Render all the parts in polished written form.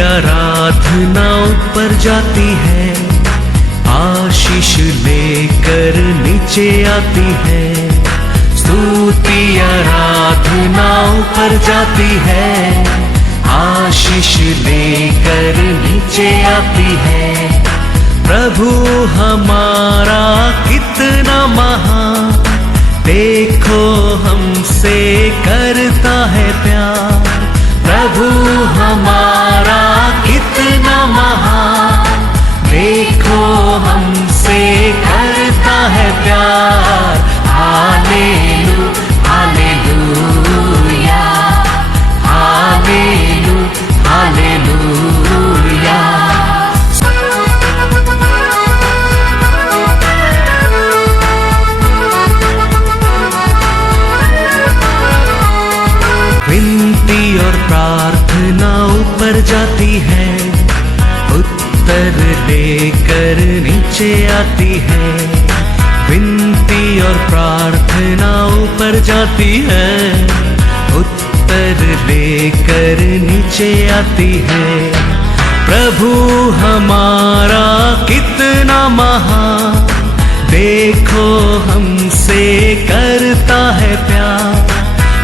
आराधना ऊपर जाती है, आशीष लेकर नीचे आती है। स्तुति आराधना ऊपर जाती है, आशीष लेकर नीचे आती है। प्रभु हमारा कितना महान, देखो हमसे करता है प्यार। प्रभु हमारा कितना महान, देखो हमसे करता है प्यार। हालेलू हालेलूया, हालेलू हालेलूया। विनती और प्रार्थना ऊपर जाती है, उत्तर लेकर नीचे आती है। विनती और प्रार्थना ऊपर जाती है, उत्तर लेकर नीचे आती है। प्रभु हमारा कितना महान, देखो हमसे करता है प्यार।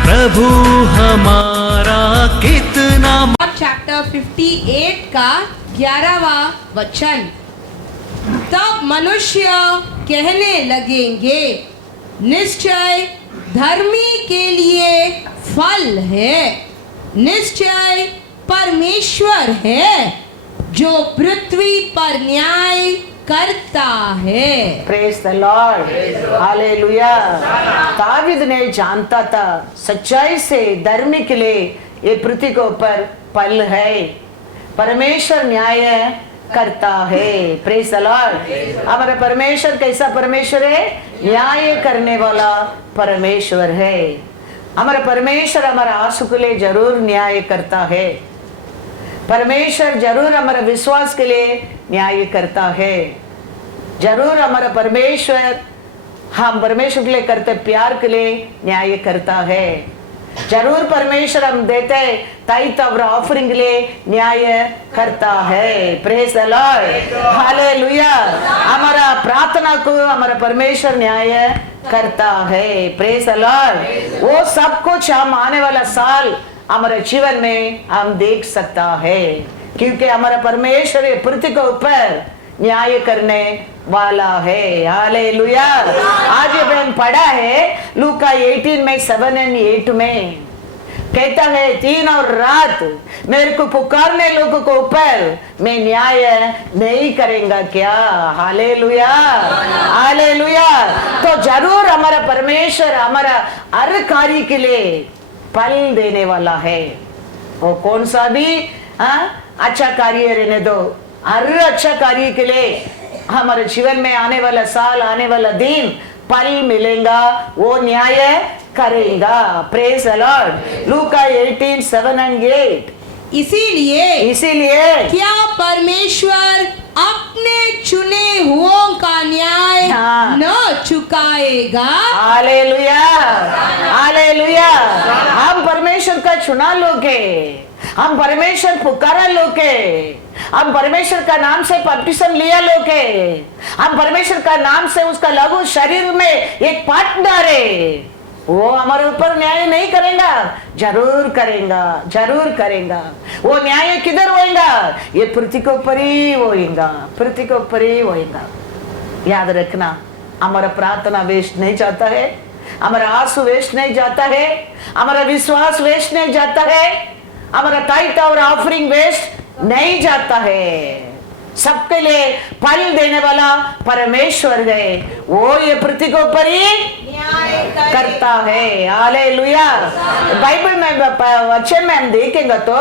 प्रभु हमारा कितना। चैप्टर 58 का 11वां वचन। तब मनुष्य कहने लगेंगे, निश्चय धर्मी के लिए फल है, निश्चय परमेश्वर है जो पृथ्वी पर न्याय करता है। Praise the Lord, hallelujah. David ने जानता था सच्चाई से धर्मी के लिए ये पृथ्वी के ऊपर फल है, परमेश्वर न्याय करता है। Praise the Lord. हमारा परमेश्वर कैसा परमेश्वर है? न्याय करने वाला परमेश्वर है। हमारा परमेश्वर हमारा आंसू के लिए जरूर न्याय करता है। परमेश्वर जरूर हमारा विश्वास के लिए न्याय करता है। जरूर हमारा परमेश्वर हम परमेश्वर के लिए करते प्यार के लिए न्याय करता है। जरूर परमेश्वर हम देते ताइथ और ऑफरिंग के लिए न्याय करता है। Praise the Lord, hallelujah. हमारा प्रार्थना को हमारा परमेश्वर न्याय करता है। Praise the Lord. वो सब कुछ हम आने वाला साल हमारे जीवन में हम देख सकता है, क्योंकि हमारा परमेश्वर पृथ्वी के ऊपर न्याय करने वाला है। हालेलुया। आज हम पढ़ा है लूका 18 में 7 और 8 में कहता है, दिन और रात मेरे को पुकारने लोगों को ऊपर मैं न्याय नहीं करेंगा क्या? Hallelujah hallelujah. तो जरूर हमारा परमेश्वर हमारा हर कार्य के लिए फल देने वाला है। वो कौन सा भी अच्छा कार्य रहने दो, हर अच्छा कार्य के लिए हमारे जीवन में आने वाला साल आने वाला दिन फल मिलेगा, वो न्याय करेगा। Praise the Lord. लूका 18 7 और 8। इसीलिए क्या परमेश्वर अपने चुने हुओं का न्याय न चुकाएगा? Hallelujah hallelujah. हम परमेश्वर का चुना लोग हैं, हम परमेश्वर पुकारा लोग हैं, हम परमेश्वर का नाम से बपतिस्म लिया लोग हैं, हम परमेश्वर का नाम से उसका लघु शरीर में एक पार्टनर है। वो हमारे ऊपर न्याय नहीं करेगा, जरूर करेगा, जरूर करेगा। वो न्याय किधर होएगा? ये पृथ्वी के ऊपर ही होएगा, पृथ्वी के ऊपर ही होएगा। याद रखना, हमारा प्रार्थना वेस्ट नहीं जाता है, हमारा आंसू वेस्ट नहीं जाता है, हमारा विश्वास वेस्ट नहीं जाता है, हमारा टाइट और ऑफरिंग वेस्ट नहीं जाता है। सबके लिए फल देने वाला परमेश्वर है, वो ये पृथ्वी के ऊपर ही करता है। हालेलुया। बाइबल में वचन में हम देखेंगे तो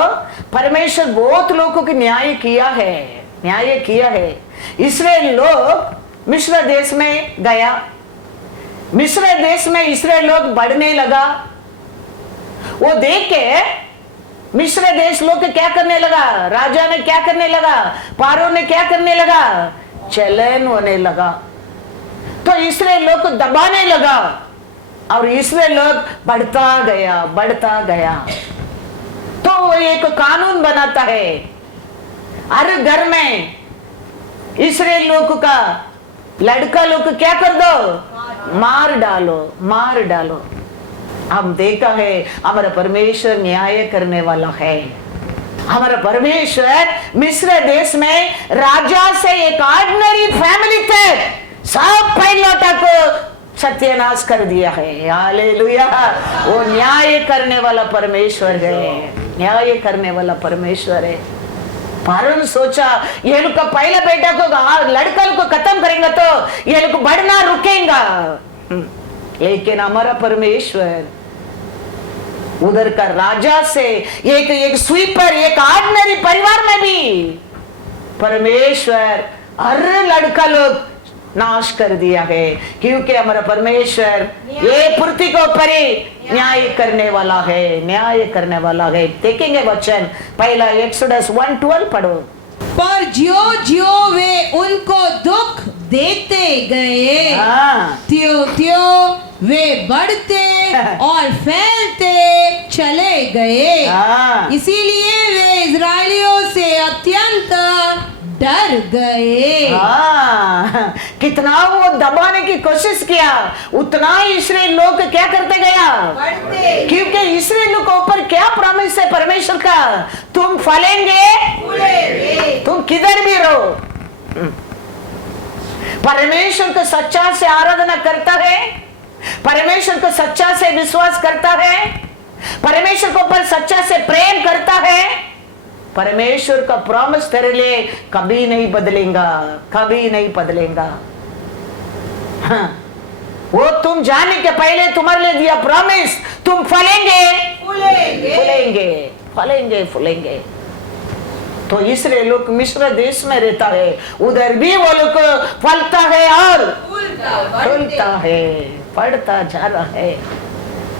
परमेश्वर बहुत लोगों की न्याय किया है, न्याय किया है। इस्राएल लोग मिस्र देश में गया, मिस्र देश में इस्राएल लोग बढ़ने लगा। वो देख के मिस्र देश लोग क्या करने लगा, राजा ने क्या करने लगा, पारो ने क्या करने लगा, चलन होने लगा। तो इस्राएल लोग को दबाने लगा और इस्राएल लोग बढ़ता गया, बढ़ता गया। तो वो एक कानून बनाता है, हर घर में इस्राएल लोग का लड़का लोग क्या कर दो, मार डालो, मार डालो। हम देखा है हमारा परमेश्वर न्याय करने वाला है। हमारा परमेश्वर मिस्र देश में राजा से एक ऑर्डिनरी फैमिली थे सब पैलोटा को सत्यानाश कर दिया है। हालेलुया। वो न्याय करने वाला परमेश्वर है, न्याय करने वाला परमेश्वर है। फारून सोचा ये लोग का पहला बेटा को लड़का को खत्म करेंगे तो ये लोग बढ़ना रुकेगा, लेकिन हमारा परमेश्वर उधर का राजा से एक स्वीपर, एक ऑर्डिनरी परिवार में भी परमेश्वर हर लड़का लोग नाश कर दिया है, क्योंकि हमारा परमेश्वर ये पृथ्वी को परे न्याय करने वाला है, न्याय करने वाला है। देखेंगे वचन पहला एक्सोडस 1:12 पढ़ो। पर ज्यो ज्यो वे उनको दुख देते गए, त्यों त्यों वे बढ़ते और फैलते चले गए। इसीलिए वे इजरायलियों से अत्यंत डर गए। कितना वो दबाने की कोशिश किया, उतना ही इस्राएल लोग क्या करते गया, क्योंकि इस्राएल के ऊपर क्या प्रॉमिस है परमेश्वर का, तुम फलेंगे, तुम किधर भी रहो। परमेश्वर को सच्चा से आराधना करता है, परमेश्वर को सच्चा से विश्वास करता है, परमेश्वर के ऊपर सच्चा से प्रेम करता है, परमेश्वर का प्रॉमिस तेरे लिए कभी नहीं बदलेगा, कभी नहीं बदलेगा। हाँ, वो तुम जाने के पहले तुम्हारे लिए दिया प्रॉमिस, तुम फलेंगे, फूलेंगे, फलेंगे, फूलेंगे। तो इस्राएल लोग मिस्र देश में रहता है, उधर भी वो लोग फलता है और फूलता है, पड़ता जा रहा है।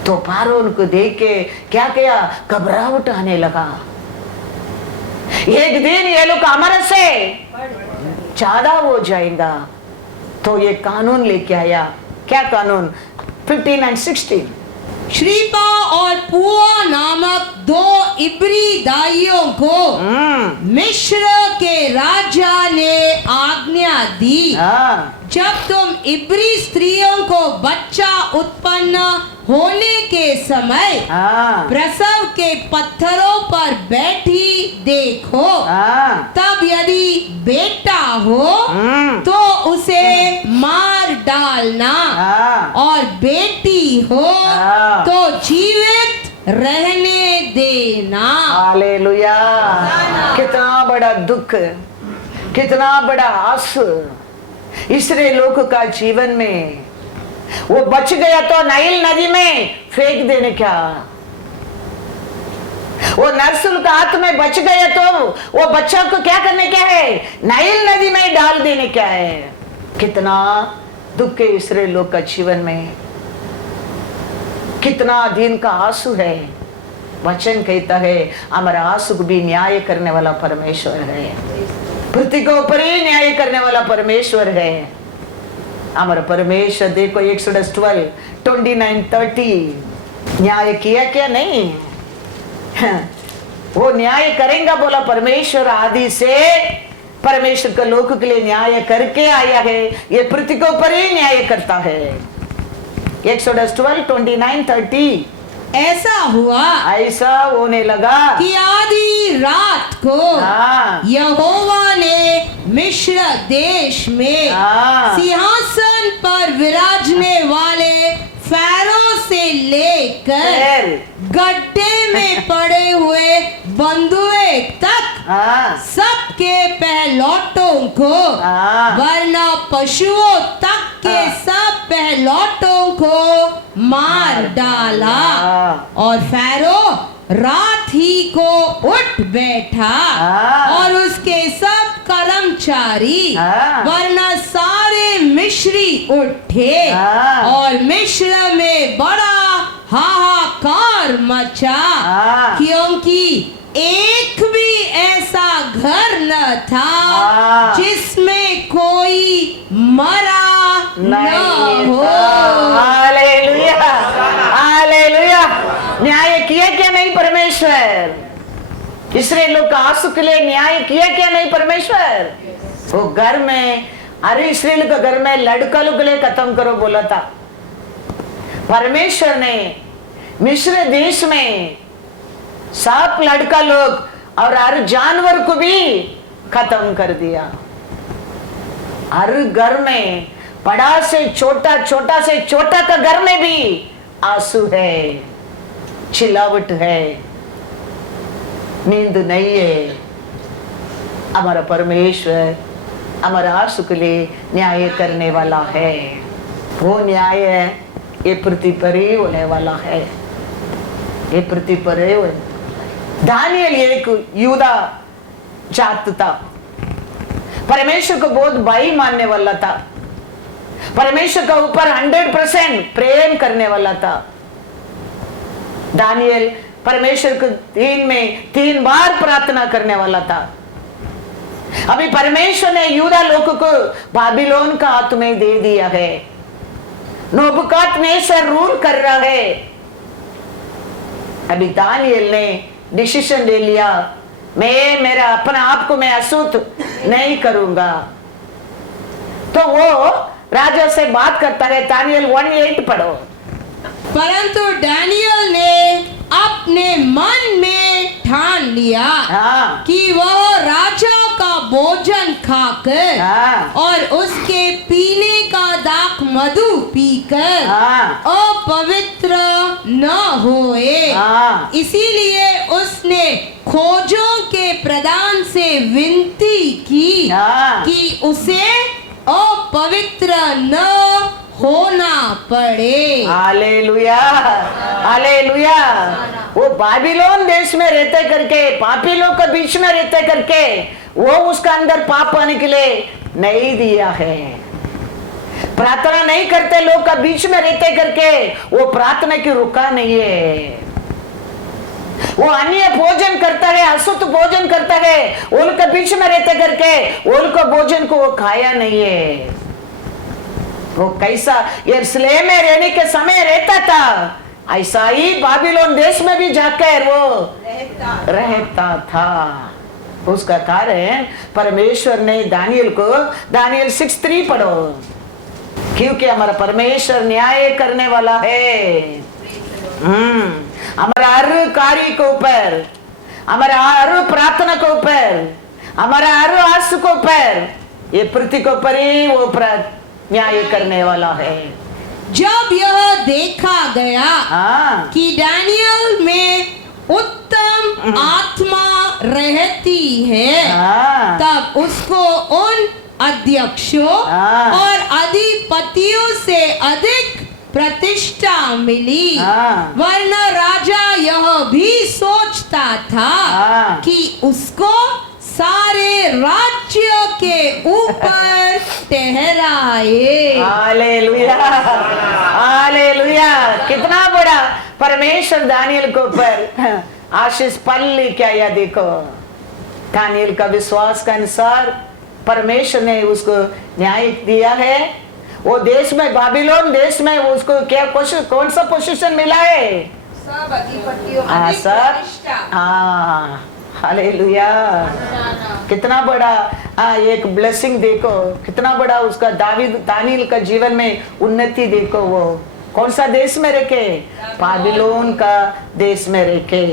तो फारून को देख के क्या किया, घबराहट आने लगा। एक दिन ये लोग हमारे से ज्यादा हो जाएगा, तो ये कानून लेके आया। क्या कानून? 15 और 16। श्रीपा और पुआ नामक दो इब्री दाइयों को मिस्र के राजा ने आज्ञा दी, जब तुम इब्री स्त्रियों को बच्चा उत्पन्न होने के समय प्रसव के पत्थरों पर बैठी देखो, तब यदि बेटा हो तो उसे मार डालना, और बेटी हो तो जीवित रहने देना। हालेलुया। कितना बड़ा दुख, कितना बड़ा आंसू इस्राएल लोगों का जीवन में। वो बच गया तो नाइल नदी में फेंक देने क्या, वो नरसुल का हाथ में बच गया तो वो बच्चा को क्या करने क्या है, नाइल नदी में डाल देने क्या है। कितना दुख है इस्राएल लोग का जीवन में, कितना दिन का आंसू है। वचन कहता है हमारा आंसू को भी न्याय करने वाला परमेश्वर है, पृथ्वी के ऊपर ही न्याय करने वाला परमेश्वर है हमारा परमेश्वर। देखो एक्सोडस 12:29-30 न्याय किया क्या नहीं, वो न्याय करेगा बोला परमेश्वर। आदि से परमेश्वर के लोगों के लिए न्याय करके आया है, ये पृथ्वी के ऊपर ही न्याय करता है। एक्सोडस 12:29-30 ऐसा हुआ, ऐसा होने लगा कि आधी रात को यहोवा ने मिस्र देश में सिंहासन पर विराजने वाले फैरो से लेकर गड्ढे में पड़े हुए बंधुए तक सबके पहलौटों को, वरना पशुओं तक के सब पहलौटों को मार डाला। और फैरो रात ही को उठ बैठा और उसके सब कर्मचारी, वरना सारे मिस्री उठे और मिस्र में बड़ा हाहाकार मचा, क्योंकि एक भी ऐसा घर न था जिसमें कोई मरा न हो। Hallelujah, hallelujah. न्याय किया क्या नहीं परमेश्वर, इसराइलियों का आंसू के लिए न्याय किया क्या नहीं परमेश्वर? वो घर में, अरे इसराइल के घर में लड़का लोग के लिए खत्म करो बोला था परमेश्वर ने। मिस्र देश में सब लड़का लोग और हर जानवर को भी खत्म कर दिया। हर घर में बड़ा से छोटा, छोटा से छोटा का घर में भी आंसू है, चिल्लावट है, नींद नहीं है। हमारा परमेश्वर हमारा आंसू के लिए न्याय करने वाला है। वो न्याय ये पृथ्वी पर ही होने वाला है, ये पृथ्वी पर ही होने। दानियल एक यूदा जात था, परमेश्वर को बहुत भाई मानने वाला था, परमेश्वर का ऊपर 100% प्रेम करने वाला था। दानियल परमेश्वर को दिन में 3 बार प्रार्थना करने वाला था। अभी परमेश्वर ने यूदा लोग को बाबिलोन का हाथ में दे दिया है, नेबूकदनेस्सर रूल कर रहा है। अभी दानियल ने डिसीजन ले लिया, मैं मेरा अपना आप को मैं अशुद्ध नहीं करूंगा। तो वो राजा से बात करता है, दानियल 1:8 पढ़ो। परंतु डैनियल ने अपने मन में ठान लिया कि वह राजा का भोजन खाकर और उसके पीने का दाख मधु पीकर अपवित्र न होए। इसीलिए उसने खोजों के प्रधान से विनती की कि उसे अपवित्र न होना पड़े। Hallelujah, hallelujah. वो बाबिलोन देश में रहते करके, पापी लोग के बीच में रहते करके, वो उसका अंदर पाप आने के लिए नहीं दिया है। प्रार्थना नहीं करते लोग का बीच में रहते करके वो प्रार्थना की रुका नहीं है। वो अन्य भोजन करता है, अशुद्ध भोजन करता है, उनके बीच में रहते करके उनको भोजन को वो खाया नहीं है। वो कैसा यरूशलेम में रहने के समय रहता था, ऐसा ही बाबिलोन देश में भी जाकर वो रहता था। उसका कारण परमेश्वर ने दानियल को, दानियल 6:3 पढ़ो, क्योंकि हमारा परमेश्वर न्याय करने वाला है। हमारा हर कार्य के ऊपर, हमारा हर प्रार्थना के ऊपर, हमारा हर आंसू के ऊपर, ये पृथ्वी के ऊपर ही वो न्याय करने वाला है। जब यह देखा गया कि डैनियल में उत्तम आत्मा रहती है, तब उसको उन अध्यक्षों और अधिपतियों से अधिक प्रतिष्ठा मिली। वरना राजा यह भी सोचता था कि उसको सारे राज्य के ऊपर ठहराए। Hallelujah, hallelujah. कितना बड़ा परमेश्वर दानियल के ऊपर आशीष पल्ली क्या, या देखो दानियल का विश्वास का अनुसार परमेश्वर ने उसको न्याय दिया है। वो देश में, बाबिलोन देश में उसको क्या कौन सा पोजीशन मिला है? सब अधिपतियों, हालेलुया। कितना बड़ा एक ब्लेसिंग देखो, कितना बड़ा उसका दानियल का जीवन में उन्नति देखो। वो कौन सा देश में रखे? बाबिलोन का देश में रखे।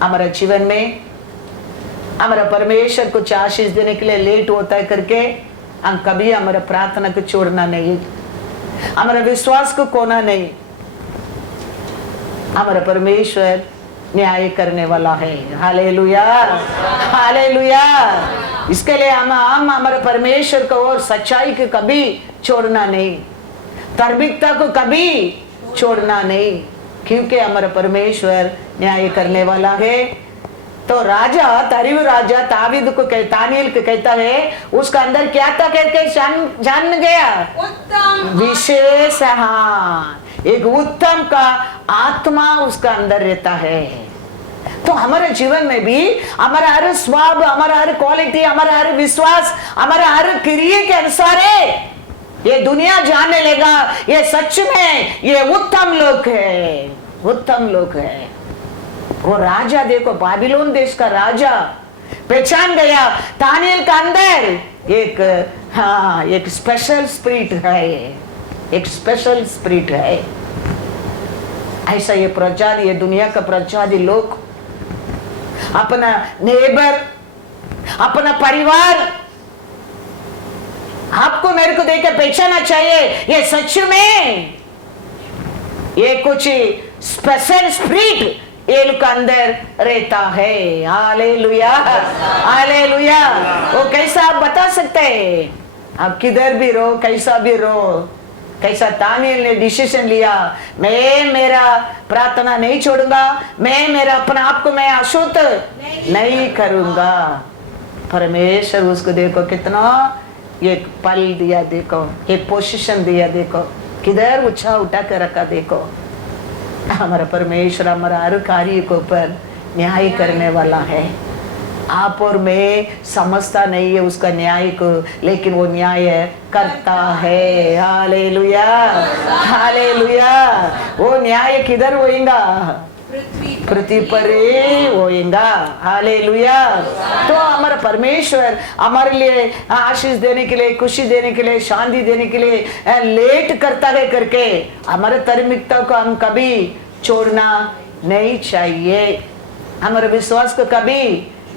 हमारा जीवन में हमारा परमेश्वर कुछ आशीष देने के लिए लेट होता है करके हम कभी हमारा प्रार्थना को छोड़ना नहीं, हमारा विश्वास को खोना नहीं। हमारा परमेश्वर न्याय करने वाला है। Hallelujah, hallelujah. इसके लिए हम हमारे परमेश्वर को और सच्चाई को कभी छोड़ना नहीं, धार्मिकता को कभी छोड़ना नहीं, क्योंकि हमारा परमेश्वर न्याय करने वाला है। तो राजा तारीव राजा दावीद को दानियल को कहता है, उसका अंदर क्या था कहते जान गया? उत्तम विशेष, एक उत्तम का आत्मा उसका अंदर रहता है। तो हमारे जीवन में भी हमारा हर स्वभाव, हमारा हर क्वालिटी, हमारा हर विश्वास, हमारा हर क्रिया के अनुसार है। ये दुनिया जानने लगा ये सच में ये उत्तम लोग है, उत्तम लोग है। वो राजा देखो, बाबिलोन देश का राजा पहचान गया दानियल का अंदर एक स्पेशल स्पिरिट है, एक स्पेशल स्पिरिट है। ऐसा ये प्रजाति, ये दुनिया का प्रजाति लोग अपना नेबर, अपना परिवार, आपको मेरे को देखकर पहचानना चाहिए ये सच में ये कुछ स्पेशल स्पिरिट ये लोग अंदर रहता है। Hallelujah, hallelujah. वो कैसा आप बता सकते हैं? आप किधर भी रहो, कैसा भी रहो, कैसा दानियल ने डिसीजन लिया, मैं मेरा प्रार्थना नहीं छोड़ूंगा, मैं मेरा अपना आप को मैं अशुद्ध नहीं करूंगा। परमेश्वर उसको देखो कितना एक पल दिया, देखो एक पोजीशन दिया, देखो किधर उठा कर रखा। देखो हमारा परमेश्वर हमारा हर कार्य को ऊपर न्याय करने वाला है। आप और मैं समझता नहीं है उसका न्याय को, लेकिन वो न्याय करता है। Hallelujah, hallelujah. वो न्याय किधर होएगा? पृथ्वी पर होएगा। हालेलुया। तो हमारा परमेश्वर हमारे लिए आशीष देने के लिए, खुशी देने के लिए, शांति देने के लिए लेट करता है करके हमारे धार्मिकता को हम कभी छोड़ना नहीं चाहिए, हमारे विश्वास को कभी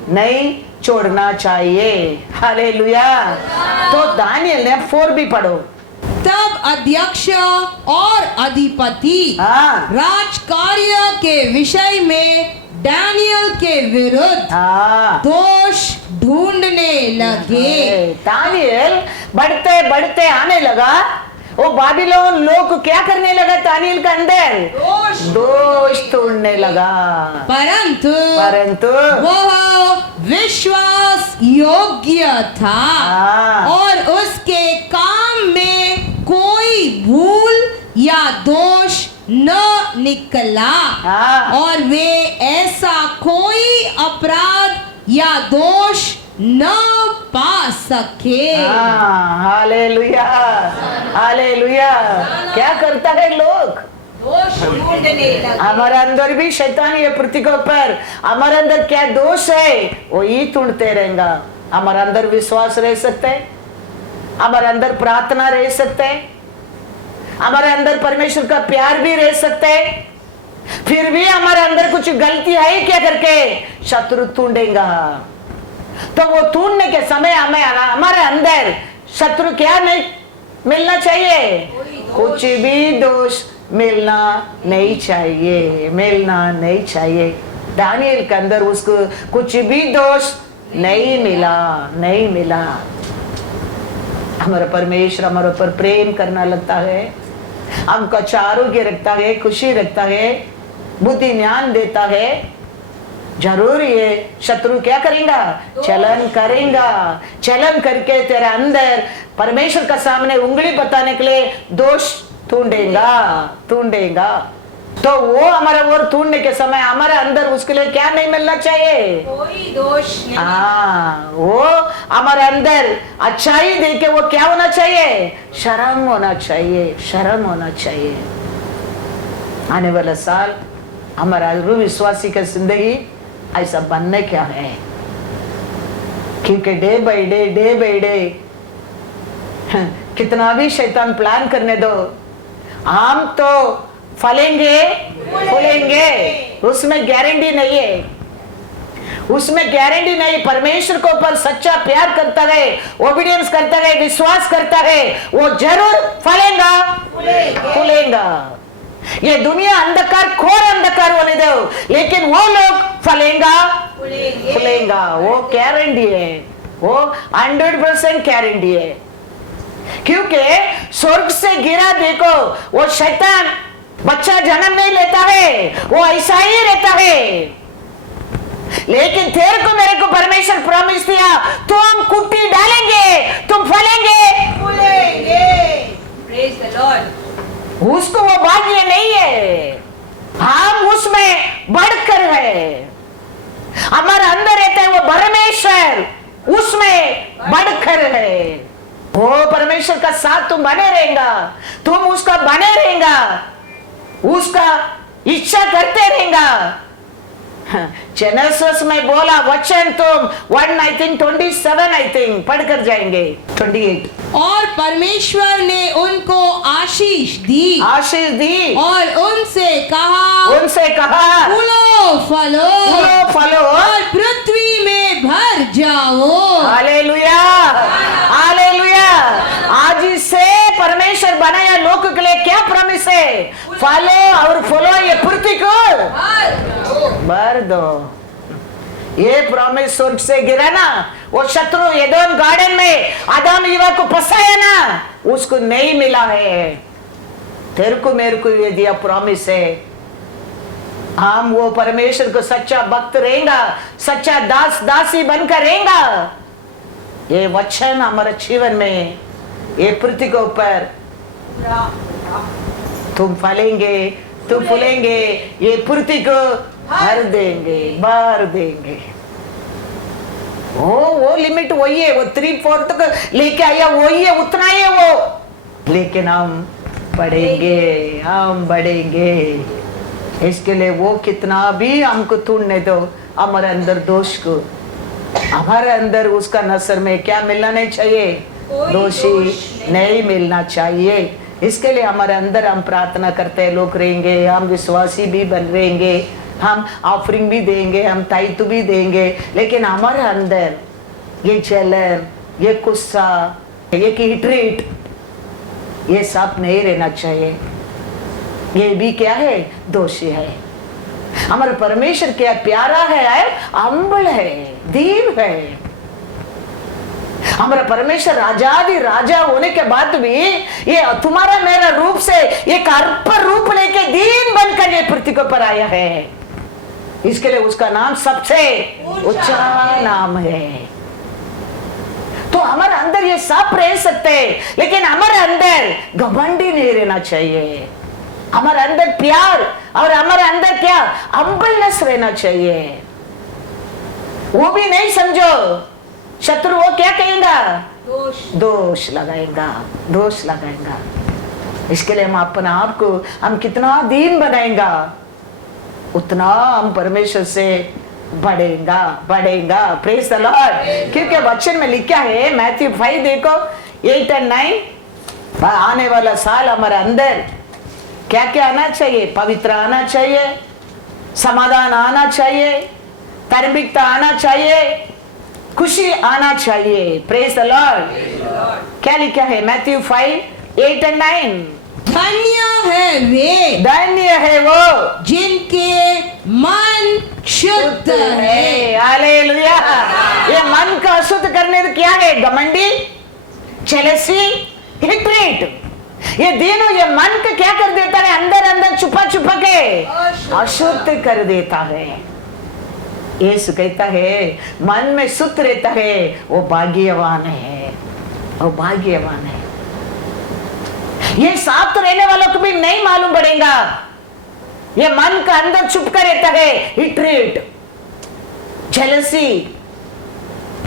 नहीं छोड़ना चाहिए। हालेलुया। तो दानियल ने 4 भी पढ़ो। तब अध्यक्ष और अधिपति राजकार्य के विषय में दानियल के विरुद्ध दोष ढूंढने लगे। दानियल बढ़ते बढ़ते आने लगा, वो बाबिलोन लोग क्या करने लगा? दानियल के अंदर दोष ढूंढने लगा। परंतु वह विश्वास योग्य था और उसके काम में कोई भूल या दोष न निकला, और वे ऐसा कोई अपराध या दोष न पा सके। Hallelujah, hallelujah. क्या करता है लोग? हमारे अंदर भी शैतान ये प्रतीकों पर हमारे अंदर क्या दोष है वो ही ढूंढते रहेगा। हमारे अंदर विश्वास रह सकते है, हमारे अंदर प्रार्थना रह सकते है, हमारे अंदर परमेश्वर का प्यार भी रह सकते है, फिर भी हमारे अंदर कुछ गलती है क्या करके शत्रु ढूंढेगा। तो वो ढूंढने के समय हमें हमारे अंदर शत्रु क्या नहीं मिलना चाहिए? कुछ भी दोष मिलना नहीं चाहिए, मिलना नहीं चाहिए। दानियल के अंदर उसको कुछ भी दोष नहीं मिला, नहीं मिला। हमारा परमेश्वर हमारे ऊपर प्रेम करना लगता है, हमको आरोग्य रखता है, खुशी रखता है, बुद्धि ज्ञान देता है। जरूर ये शत्रु क्या करेगा? चलन करेगा। चलन करके तेरे अंदर परमेश्वर का सामने उंगली बताने के लिए दोष ढूंढेगा, ढूंढेगा। तो वो हमारा वो ढूंढने के समय हमारे अंदर उसके लिए क्या नहीं मिलना चाहिए? कोई दोष नहीं। वो हमारे अंदर अच्छाई देके वो क्या होना चाहिए? शर्म होना चाहिए, शर्म होना चाहिए। आने वाला साल हमारा विश्वासी का जिंदगी ऐसा बनने क्या है, क्योंकि डे बाय डे कितना भी शैतान प्लान करने दो, हम तो फलेंगे फूलेंगे, उसमें गारंटी नहीं है, उसमें गारंटी नहीं। परमेश्वर को ऊपर सच्चा प्यार करता है, ओबीडियंस करता है, विश्वास करता है, वो जरूर फलेगा फूलेगा। ये दुनिया अंधकार, घोर अंधकार होने दो, लेकिन वो लोग फलेगा फूलेगा। वो गारंटी है, वो 100% गारंटी है। क्योंकि स्वर्ग से गिरा देखो, वो शैतान बच्चा जन्म नहीं लेता है, वो ऐसा ही रहता है। लेकिन तेरे को मेरे को परमेश्वर प्रॉमिस दिया, तो हम कुट्टी डालेंगे, तुम फलेंगे फूलेंगे। Praise the Lord. उसको वो भाग्य नहीं है, हम उसमें बढ़कर है। हमारे अंदर रहता है वो परमेश्वर, उसमें बढ़कर है। वो परमेश्वर का साथ तुम बने रहेगा, तुम उसका बने रहेगा, उसका इच्छा करते रहेगा, जेनेसिस में बोला वचन तुम 1 आई थिंक 27 आई थिंक पढ़कर जाएंगे 28। और परमेश्वर ने उनको आशीष दी और उनसे कहा फूलो फलो और पृथ्वी में भर जाओ। Hallelujah hallelujah. आज से परमेश्वर बनाया लोक के लिए क्या प्रॉमिस है? फलो और फूलो ये पृथ्वी को भर दो। ये प्रॉमिस स्वर्ग से गिरा ना, वो शत्रु एदोम गार्डन में आदम ईवा को फंसाया ना, उसको नहीं मिला है। तेरे को मेरे को ये दिया प्रॉमिस है। हम वो परमेश्वर को सच्चा भक्त रहेगा, सच्चा दास दासी बनकर रहेगा। ये वचन हमारे जीवन में ये पृथ्वी के ऊपर तुम फलेंगे, तुम फूलेंगे, ये पृथ्वी को भर देंगे। वो लिमिट वही है, वो 3/4 तक लेके आया वही है, उतना ही है वो। लेकिन हम बढ़ेंगे। इसके लिए वो कितना भी हमको तोड़ने दो, हमारे अंदर दोष को, हमारे अंदर उसका नसर में क्या मिलना नहीं चाहिए? दोषी नहीं मिलना चाहिए। इसके लिए हमारे अंदर हम प्रार्थना करते हैं, लोग रहेंगे, हम विश्वासी भी बन रहेंगे, हम ऑफरिंग भी देंगे, हम ताइतु भी देंगे, लेकिन हमारे अंदर ये जलन, ये गुस्सा, ये हीट्रेट, ये सब नहीं रहना चाहिए। ये भी क्या है? दोषी है। हमारा परमेश्वर क्या प्यारा है, अम्बल है, दीन है। हमारा परमेश्वर राजाधि राजा होने के बाद भी ये तुम्हारा मेरा रूप से एक अर्पण रूप लेके दीन बनकर ये पृथ्वी को पर आया है। इसके लिए उसका नाम सबसे ऊंचा नाम है। तो हमारे अंदर ये सब रह सकते हैं, लेकिन हमारे अंदर घमंडी नहीं रहना चाहिए। हमारे अंदर प्यार और हमारे अंदर क्या हम्बलनेस रहना चाहिए। वो भी नहीं समझो, शत्रु वो क्या कहेगा? दोष लगाएगा। इसके लिए हम अपने आप को हम कितना दीन बनाएगा, उतना हम परमेश्वर से बढ़ेगा। Praise the Lord. क्योंकि वचन में लिखा है, मैथ्यू 5 देखो 8 और 9, आने वाला साल हमारे अंदर क्या क्या आना चाहिए? पवित्र आना चाहिए, समाधान आना चाहिए, धार्मिकता आना चाहिए, खुशी आना चाहिए। Praise the Lord. क्या लिखा है? मैथ्यू 5 8 और 9। धन्य है वो जिनके मन शुद्ध है। हालेलुया। ये मन का अशुद्ध करने तो क्या है? घमंडी, जेलसी, हेट्रेट। ये तीनों ये मन को क्या कर देता है? अंदर छुपा के अशुद्ध कर देता है। यीशु कहता है मन में शुद्ध रहता है वो भाग्यवान है। ये साथ रहने वालों को भी नहीं मालूम पड़ेगा। ये मन का अंदर छुप कर रहता है हिट्रेट, जेलसी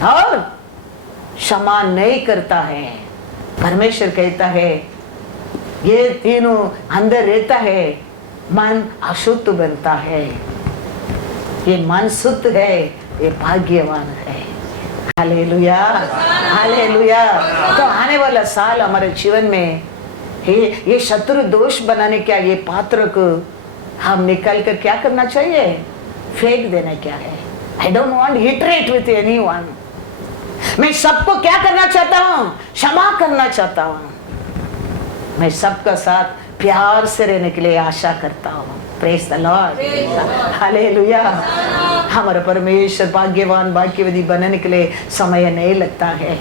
और क्षमा नहीं करता है। परमेश्वर कहता है ये तीनों अंदर रहता है, मन अशुद्ध बनता है। ये मन शुद्ध है, ये भाग्यवान है। Hallelujah hallelujah. तो आने वाला साल हमारे जीवन में ये शत्रु दोष बनाने क्या, ये पात्र को हम निकाल कर क्या करना चाहिए? फेंक देना क्या है? I don't want hatred with anyone. मैं सबको क्या करना चाहता हूँ? क्षमा करना चाहता हूँ। मैं सबका साथ प्यार से रहने के लिए आशा करता हूँ। Praise the Lord. हालेलुया। हमारा परमेश्वर भाग्यवान भाग्यवती बनने के लिए समय नहीं लगता है।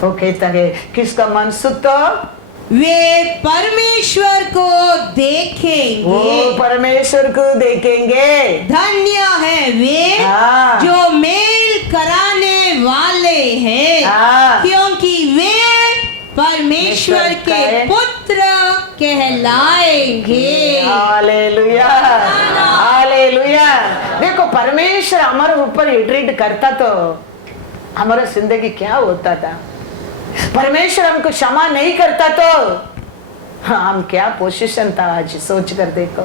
वो कहता है किसका मन शुद्ध? वे परमेश्वर को देखेंगे। वो परमेश्वर को देखेंगे। धन्य है वे जो मेल कराने वाले हैं, क्योंकि वे परमेश्वर के पुत्र कहलाएंगे। Hallelujah hallelujah. देखो परमेश्वर हमारे ऊपर हिट्रेट करता तो हमारा जिंदगी क्या होता था? परमेश्वर हमको क्षमा नहीं करता तो हम क्या पोजीशन था आज? सोच कर देखो।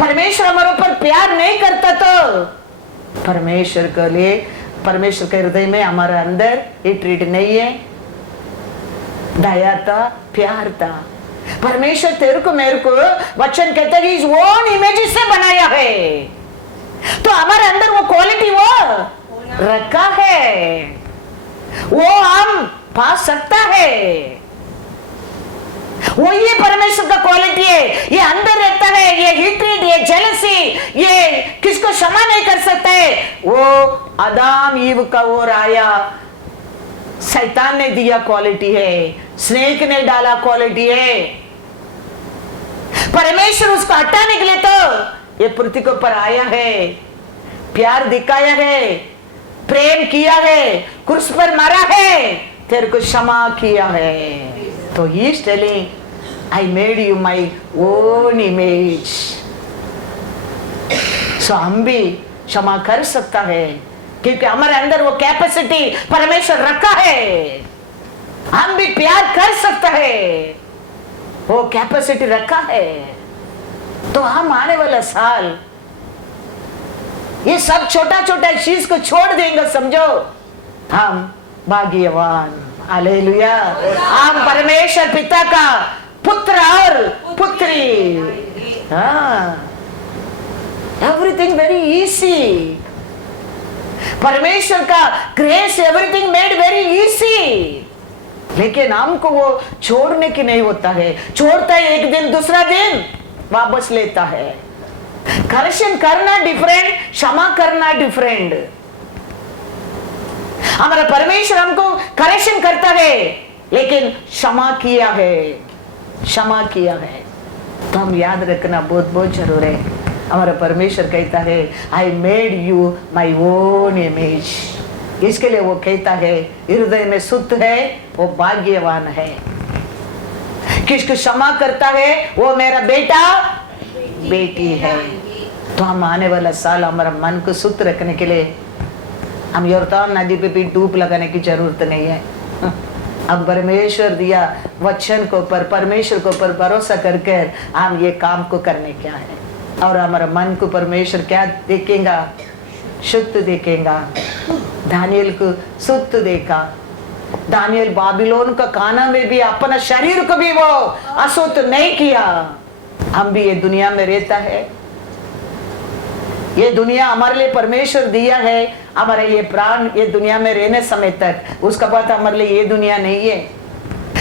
परमेश्वर हमारे ऊपर प्यार नहीं करता तो परमेश्वर के लिए, परमेश्वर के हृदय में हमारे अंदर हेट्रेड नहीं है, दया था, प्यार था। परमेश्वर तेरे को मेरे को वचन कहता है इस ओन इमेज से बनाया है, तो हमारे अंदर वो क्वालिटी वो रखा है, वो हम पा सकता है। वो ये परमेश्वर का क्वालिटी है, ये अंदर रहता है, ये हिट्रेड, ये जेलसी, ये किसको क्षमा नहीं कर सकता है। वो आदम ईव का वो राया शैतान ने दिया क्वालिटी है, स्नेक ने डाला क्वालिटी है। परमेश्वर उसको हटाने के लिए तो ये पृथ्वी के ऊपर आया है, प्यार दिखाया है, प्रेम किया है, क्रूस पर मरा है, तेरे को क्षमा किया है। तो he is telling, I made you my own image. So हम भी क्षमा कर सकता है क्योंकि हमारे अंदर वो कैपेसिटी परमेश्वर रखा है। हम भी प्यार कर सकता है, वो कैपेसिटी रखा है। तो हम आने वाला साल ये सब छोटा छोटा चीज को छोड़ देंगे, समझो हम भाग्यवान। हालेलुया। हम परमेश्वर पिता का पुत्र और पुत्री। हाँ, एवरीथिंग वेरी इजी। परमेश्वर का grace, everything made very easy. लेकिन हमको वो छोड़ने की नहीं होता है, छोड़ता है एक दिन, दूसरा दिन वापस लेता है। करेक्शन करना डिफरेंट, क्षमा करना डिफरेंट। हमारा परमेश्वर हमको करेक्शन करता है लेकिन क्षमा किया है, क्षमा किया है। तो हम याद रखना बहुत बहुत जरूर है। हमारा परमेश्वर कहता है I made you my own image. इसके लिए वो कहता है हृदय में शुद्ध है वो भाग्यवान है। किसको क्षमा करता है वो मेरा बेटा बेटी है। तो हम आने वाला साल हमारा मन को शुद्ध रखने के लिए हम यॉर्दान नदी पे भी डूब लगाने की जरूरत नहीं है। अब परमेश्वर दिया वचन को पर, परमेश्वर को पर भरोसा करके हम ये काम को करने क्या है। और हमारा मन को परमेश्वर क्या देखेगा? शुद्ध देखेगा। दानियल को शुद्ध देखा। दानियल बाबिलोन का खाना में भी अपना शरीर को भी वो अशुद्ध नहीं किया। हम भी ये दुनिया में रहता है, ये दुनिया हमारे लिए परमेश्वर दिया है। हमारे ये प्राण ये दुनिया में रहने समय तक, उसका बात हमारे लिए ये दुनिया नहीं है।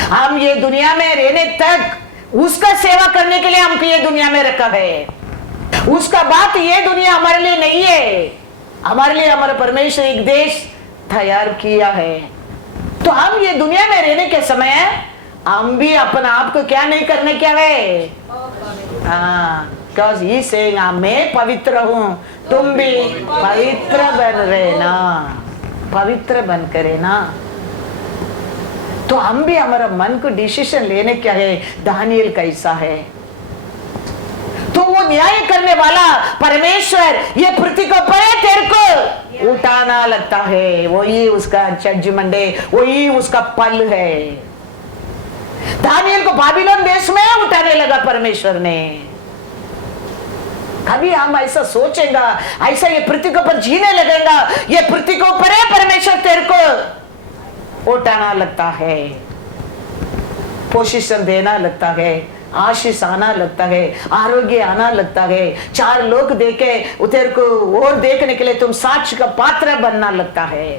हम ये दुनिया में रहने तक उसका सेवा करने के लिए हमको ये दुनिया में रखा है। उसका बात ये दुनिया हमारे लिए नहीं है। हमारे लिए हमारा परमेश्वर एक देश तैयार किया है। तो हम ये दुनिया में रहने के समय हम भी अपना आप को क्या नहीं करने क्या है। Because he saying मैं पवित्र हूँ, तुम भी पवित्र बन रहना, पवित्र बन कर रहना। तो हम भी हमारा मन को डिसीजन लेने क्या है। दानियल कैसा है तो वो न्याय करने वाला परमेश्वर ये पृथ्वी को परे तेरे को उठाना लगता है। वही उसका जजमेंट है, वही उसका पल है। दानियल को बाबिलोन देश में उठाने लगा परमेश्वर ने। कभी हम ऐसा सोचेगा, ऐसा ये पृथ्वी के ऊपर जीने लगेगा, ये पृथ्वी के ऊपर है परमेश्वर तेरे को उठाना लगता है, पोजीशन देना लगता है, आशीष आना लगता है, आरोग्य आना लगता है, चार लोग देखे तेरे को और देखने के लिए तुम साक्ष्य का पात्र बनना लगता है।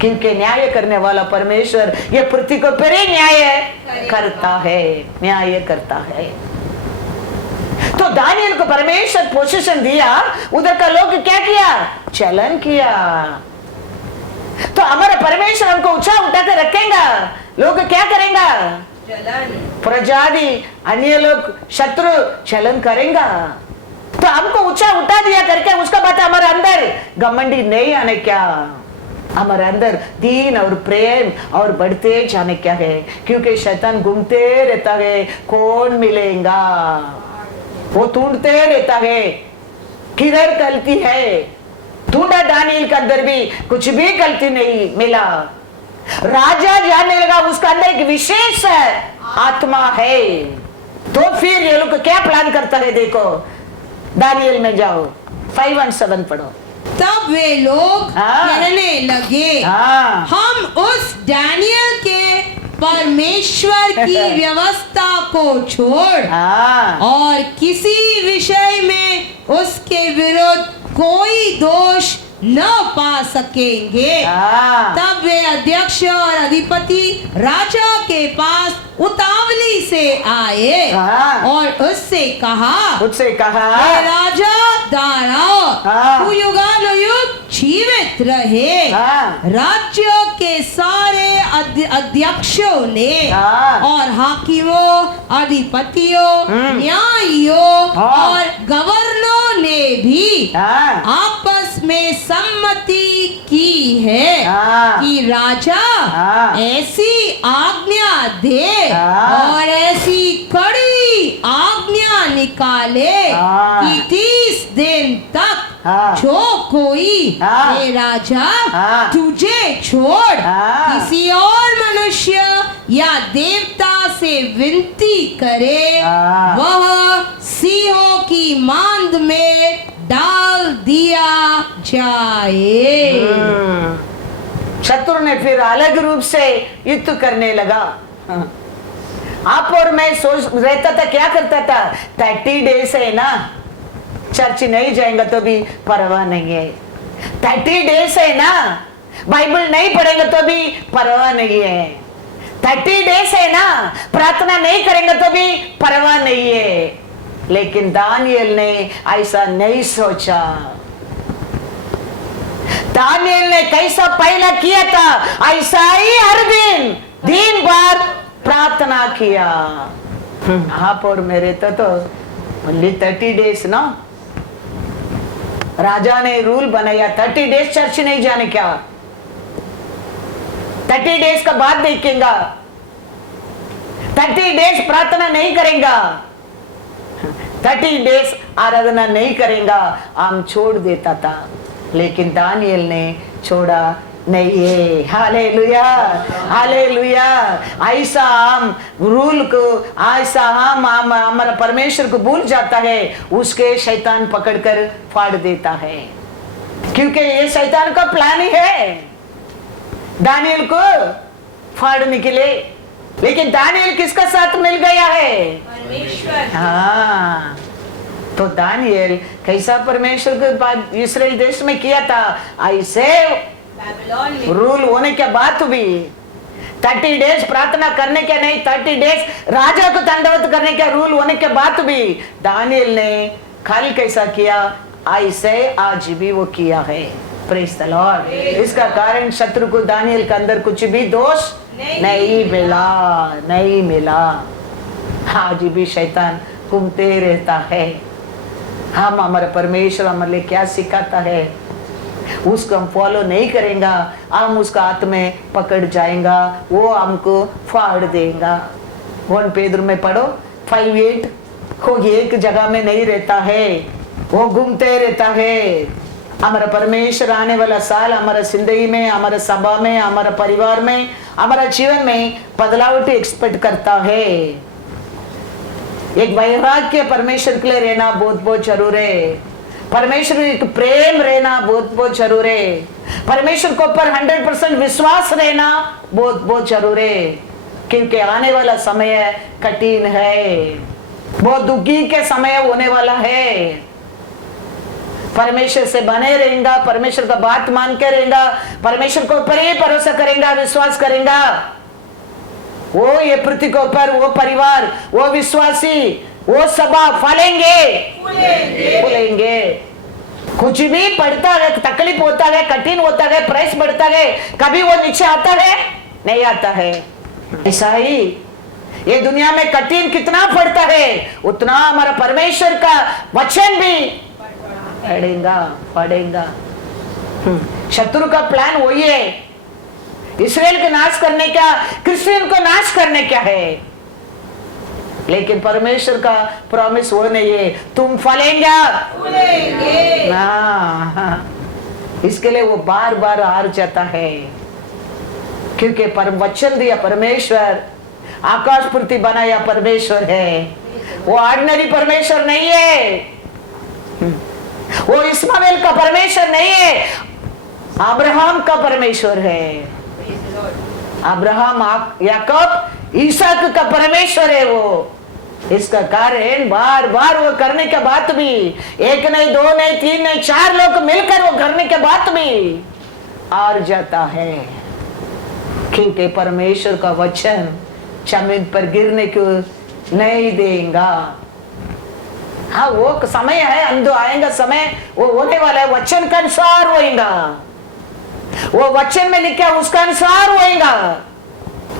क्योंकि न्याय करने वाला परमेश्वर ये पृथ्वी को पर ही न्याय करता है, न्याय करता है। तो दानियल को परमेश्वर पोजीशन दिया, उधर का लोग क्या किया? चलन किया। तो हमारा परमेश्वर हमको ऊंचा उठा कर रखेगा, लोग क्या करेंगे? प्रजाति अन्य लोग शत्रु चलन करेंगे। तो हमको ऊंचा उठा दिया करके उसका बात हमारे अंदर घमंडी नहीं आने क्या, हमारे अंदर दीन और प्रेम और बढ़ते जाने क्या है। क्योंकि शैतान घूमते रहता है, कौन मिलेगा, वो ढूंढते रहता है किधर गलती है। ढूंढा दानियल के अंदर भी कुछ भी गलती नहीं मिला। राजा जानने लगा उसका अंदर एक विशेष आत्मा है, तो फिर ये लोग क्या प्लान करता है देखो, दानियल में जाओ 5 और 7 पढ़ो। तब वे लोग कहने लगे, हम उस डैनियल के परमेश्वर की व्यवस्था को छोड़ और किसी विषय में उसके विरुद्ध कोई दोष न पा सकेंगे। तब वे अध्यक्ष और अधिपति राजा के पास उतावली से आए और उससे कहा, हे राजा दाराओ, तू युगानुयुग जीवित रहे। राज्य के सारे अध्यक्षों ने और हाकिमों, अधिपतियों, न्यायियों और गवर्नरों ने भी आपस में सम्मति की है कि राजा ऐसी आज्ञा दे और ऐसी कड़ी आज्ञा निकाले कि 30 दिन तक जो कोई हे राजा तुझे छोड़ किसी और मनुष्य या देवता से विनती करे, वह सिंहों की मांद में डाल दिया जाए। शत्रु ने फिर अलग रूप से युद्ध करने लगा। आप और मैं सोच रहता था, क्या करता था, 30 डेज है ना, चर्च नहीं जाएंगे तो भी परवाह नहीं है। 30 डेज है ना, बाइबल नहीं पढ़ेंगे तो भी परवाह नहीं है। 30 डेज है ना, प्रार्थना नहीं करेंगे तो भी परवाह नहीं है। लेकिन दानियल ने ऐसा नहीं सोचा। दानियल ने कैसा पहला किया था, ऐसा ही हर दिन भर प्रार्थना किया। आप और मेरे तो ओनली 30 डेज ना, राजा ने रूल बनाया 30 डेज चर्च नहीं जाने, क्या 30 डेज का बाद देखेगा, 30 डेज प्रार्थना नहीं करेगा, 30 डेज आराधना नहीं करेगा, हम छोड़ देता था। लेकिन दानियल ने छोड़ा नहीं है। Hallelujah, hallelujah. ऐसा हम रूल को, ऐसा हम हमारा परमेश्वर को भूल जाता है, उसके शैतान पकड़कर फाड़ देता है, क्योंकि ये शैतान का प्लान ही है दानियल को फाड़ने के लिए। लेकिन दानियल किसका साथ मिल गया है? परमेश्वर। हाँ, तो दानियल कैसा परमेश्वर को इस्राएल देश में किया था, ऐसे रूल होने के बाद भी 30 डेज प्रार्थना करने के नहीं, 30 डेज राजा को दंडवत करने का रूल होने के बाद भी दानियल ने कल कैसा किया, ऐसे आज भी वो किया है। Praise the Lord. इसका कारण शत्रु को दानियल के अंदर कुछ भी दोष नहीं मिला। आज भी शैतान घूमते रहता है। हम हमारे परमेश्वर हमारे लिए क्या सिखाता है, उसको हम फॉलो नहीं करेंगे, हम उसका हाथ में पकड़ जाएगा, वो हमको फाड़ देगा। 1 पेदुरु में पढ़ो 5:8, वो एक जगह में नहीं रहता है, वो घूमते रहता है। हमारा परमेश्वर आने वाला साल हमारा जिंदगी में, हमारा सभा में, हमारा परिवार में, हमारा जीवन में बदलाव एक्सपेक्ट करता है। एक वैराग्य परमेश्वर के लिए रहना बहुत बहुत जरूर है। परमेश्वर एक प्रेम रहना बहुत बहुत जरूर है। परमेश्वर के ऊपर 100% विश्वास रहना बहुत बहुत जरूर है, क्योंकि आने वाला समय कठिन है, बहुत दुखी के समय होने वाला है। परमेश्वर से बने रहेगा, परमेश्वर का बात मान के रहेगा, परमेश्वर को ऊपर ही भरोसा करेगा, विश्वास करेगा, वो ये पृथ्वी के ऊपर, वो परिवार, वो विश्वासी, वो सभा फूलेंगे। कुछ भी पड़ता है, तकलीफ होता है, कठिन होता है, प्रेस बढ़ता है, कभी वो नीचे आता है? नहीं आता है। ऐसा ही ये दुनिया में कठिन कितना पड़ता है, उतना हमारा परमेश्वर का वचन भी पड़ेगा। शत्रु का प्लान वही है, इस्राएल को नाश करने का, क्रिश्चियन को नाश करने का है। लेकिन परमेश्वर का प्रॉमिस वो नहीं है, तुम फलेंगे। इसके लिए वो बार बार हार जाता है, क्योंकि वचन दिया परमेश्वर, आकाश पृथ्वी बनाया परमेश्वर है, वो ऑर्डिनरी परमेश्वर नहीं है, वो इस्माएल का परमेश्वर नहीं है, अब्राहम का परमेश्वर है। अब्राहम, याकूब, इसहाक का परमेश्वर है वो। इसका कारण बार बार वो करने के बाद भी, एक नहीं, दो नहीं, तीन नहीं, 4 लोग मिलकर वो करने के बाद भी हार जाता है, क्योंकि परमेश्वर का वचन जमीन पर गिरने को नहीं देगा। हाँ, वो समय है, अंधो आएगा समय, वो होने वाला है, वचन के अनुसार होएगा, वो वचन में लिखा उसका अनुसार होएगा।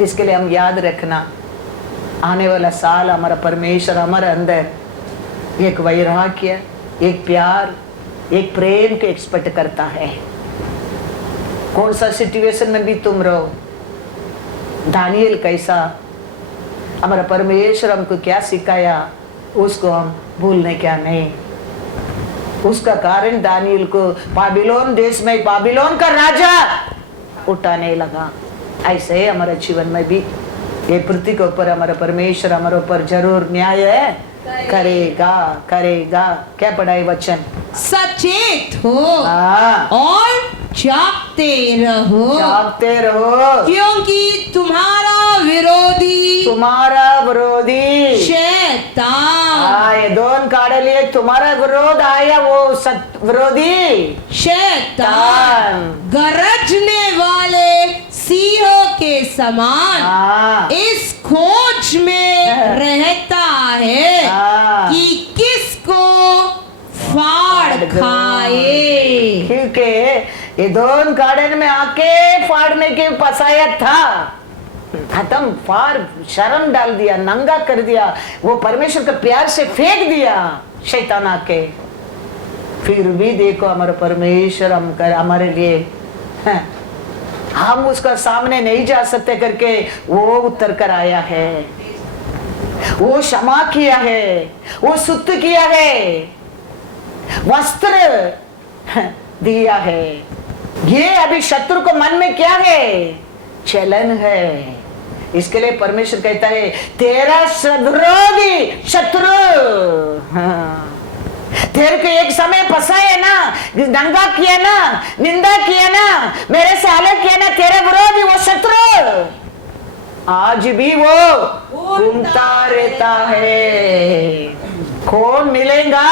इसके लिए हम याद रखना, आने वाला साल हमारा परमेश्वर हमारे अंदर एक वैराग्य, एक प्यार, एक प्रेम को एक्सपेक्ट करता है। कौन सा सिचुएशन में भी तुम रहो, दानियल कैसा, हमारा परमेश्वर हमको क्या सिखाया उसको हम भूलने क्या नहीं। उसका कारण दानियल को बाबिलोन देश में बाबिलोन का राजा उठाने लगा। ऐसे हमारे जीवन में भी ये पृथ्वी के ऊपर हमारा परमेश्वर हमारे ऊपर जरूर न्याय करेगा, करेगा। क्या पढ़ाई वचन? सचेत हो और जागते रहो, जागते रहो, क्योंकि तुम्हारा विरोधी शैतान, ये दोन काढले, तुम्हारा विरोध आया, वो विरोधी शैतान गरजने वाले सिंह के समान इस खोज में रहता है कि किसको फाड़ खाए। क्योंकि ये दोन गार्डन में आके फाड़ने के फसाया था, खत्म, फाड़, शर्म डाल दिया, नंगा कर दिया, वो परमेश्वर के प्यार से फेंक दिया शैतान आके। फिर भी देखो हमारा परमेश्वर हमारे लिए हम उसका सामने नहीं जा सकते करके वो उतर कर आया है, वो क्षमा किया है, वो शुद्ध किया है, वस्त्र दिया है। ये अभी शत्रु को मन में क्या है? चलन है। इसके लिए परमेश्वर कहता है तेरा विरोधी शत्रु, तेरे को एक समय फंसाया ना, दंगा किया ना, निंदा किया ना, मेरे से अलग किया ना, तेरे विरोधी वो शत्रु आज भी वो घूमता रहता है। कौन मिलेगा?